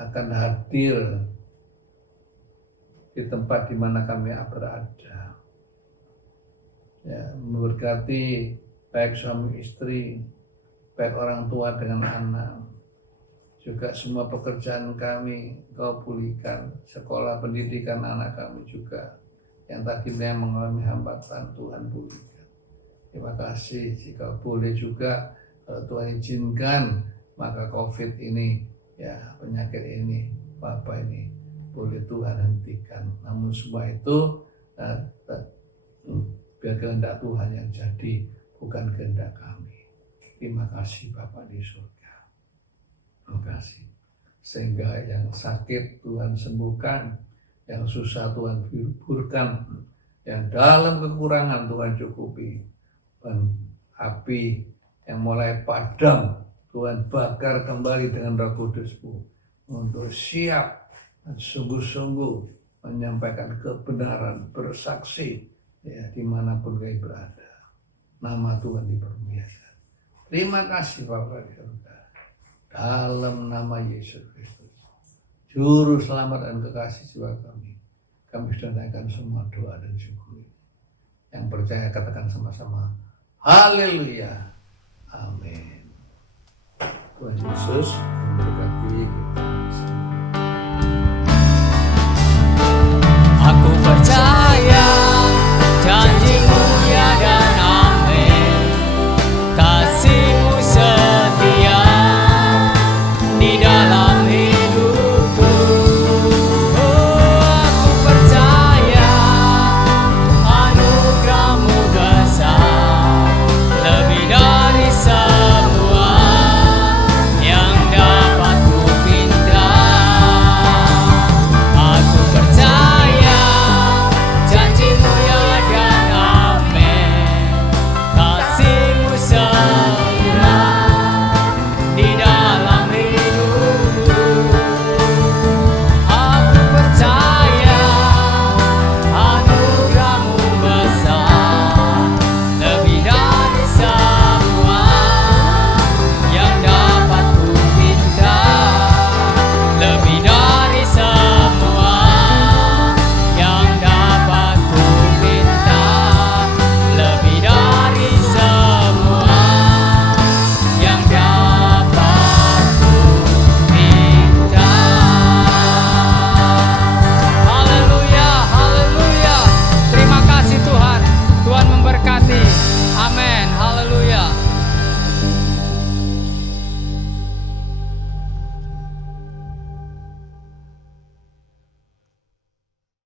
akan hadir di tempat di mana kami berada. Ya, memberkati baik suami istri, baik orang tua dengan anak, juga semua pekerjaan kami Kau pulihkan, sekolah pendidikan anak kami juga yang tadinya mengalami hambatan, Tuhan pulihkan. Terima kasih. Jika boleh juga, kalau Tuhan izinkan, maka COVID ini, ya, penyakit ini, Bapak ini, boleh Tuhan hentikan. Namun semua itu biar kehendak Tuhan yang jadi, bukan kehendak kami. Terima kasih Bapak di surga. Terima kasih. Sehingga yang sakit Tuhan sembuhkan, yang susah Tuhan hiburkan, yang dalam kekurangan Tuhan cukupi. Dan api yang mulai padam, Tuhan bakar kembali dengan Roh Kudus-Mu untuk siap dan sungguh-sungguh menyampaikan kebenaran, bersaksi, ya, dimanapun kami berada. Nama Tuhan dipermuliakan. Terima kasih Bapak di surga. Dalam nama Yesus Kristus, Juru Selamat dan Kekasih jiwa kami sudah naikkan semua doa dan syukur. Yang percaya katakan sama-sama, haleluya, amin. Tuhan Yesus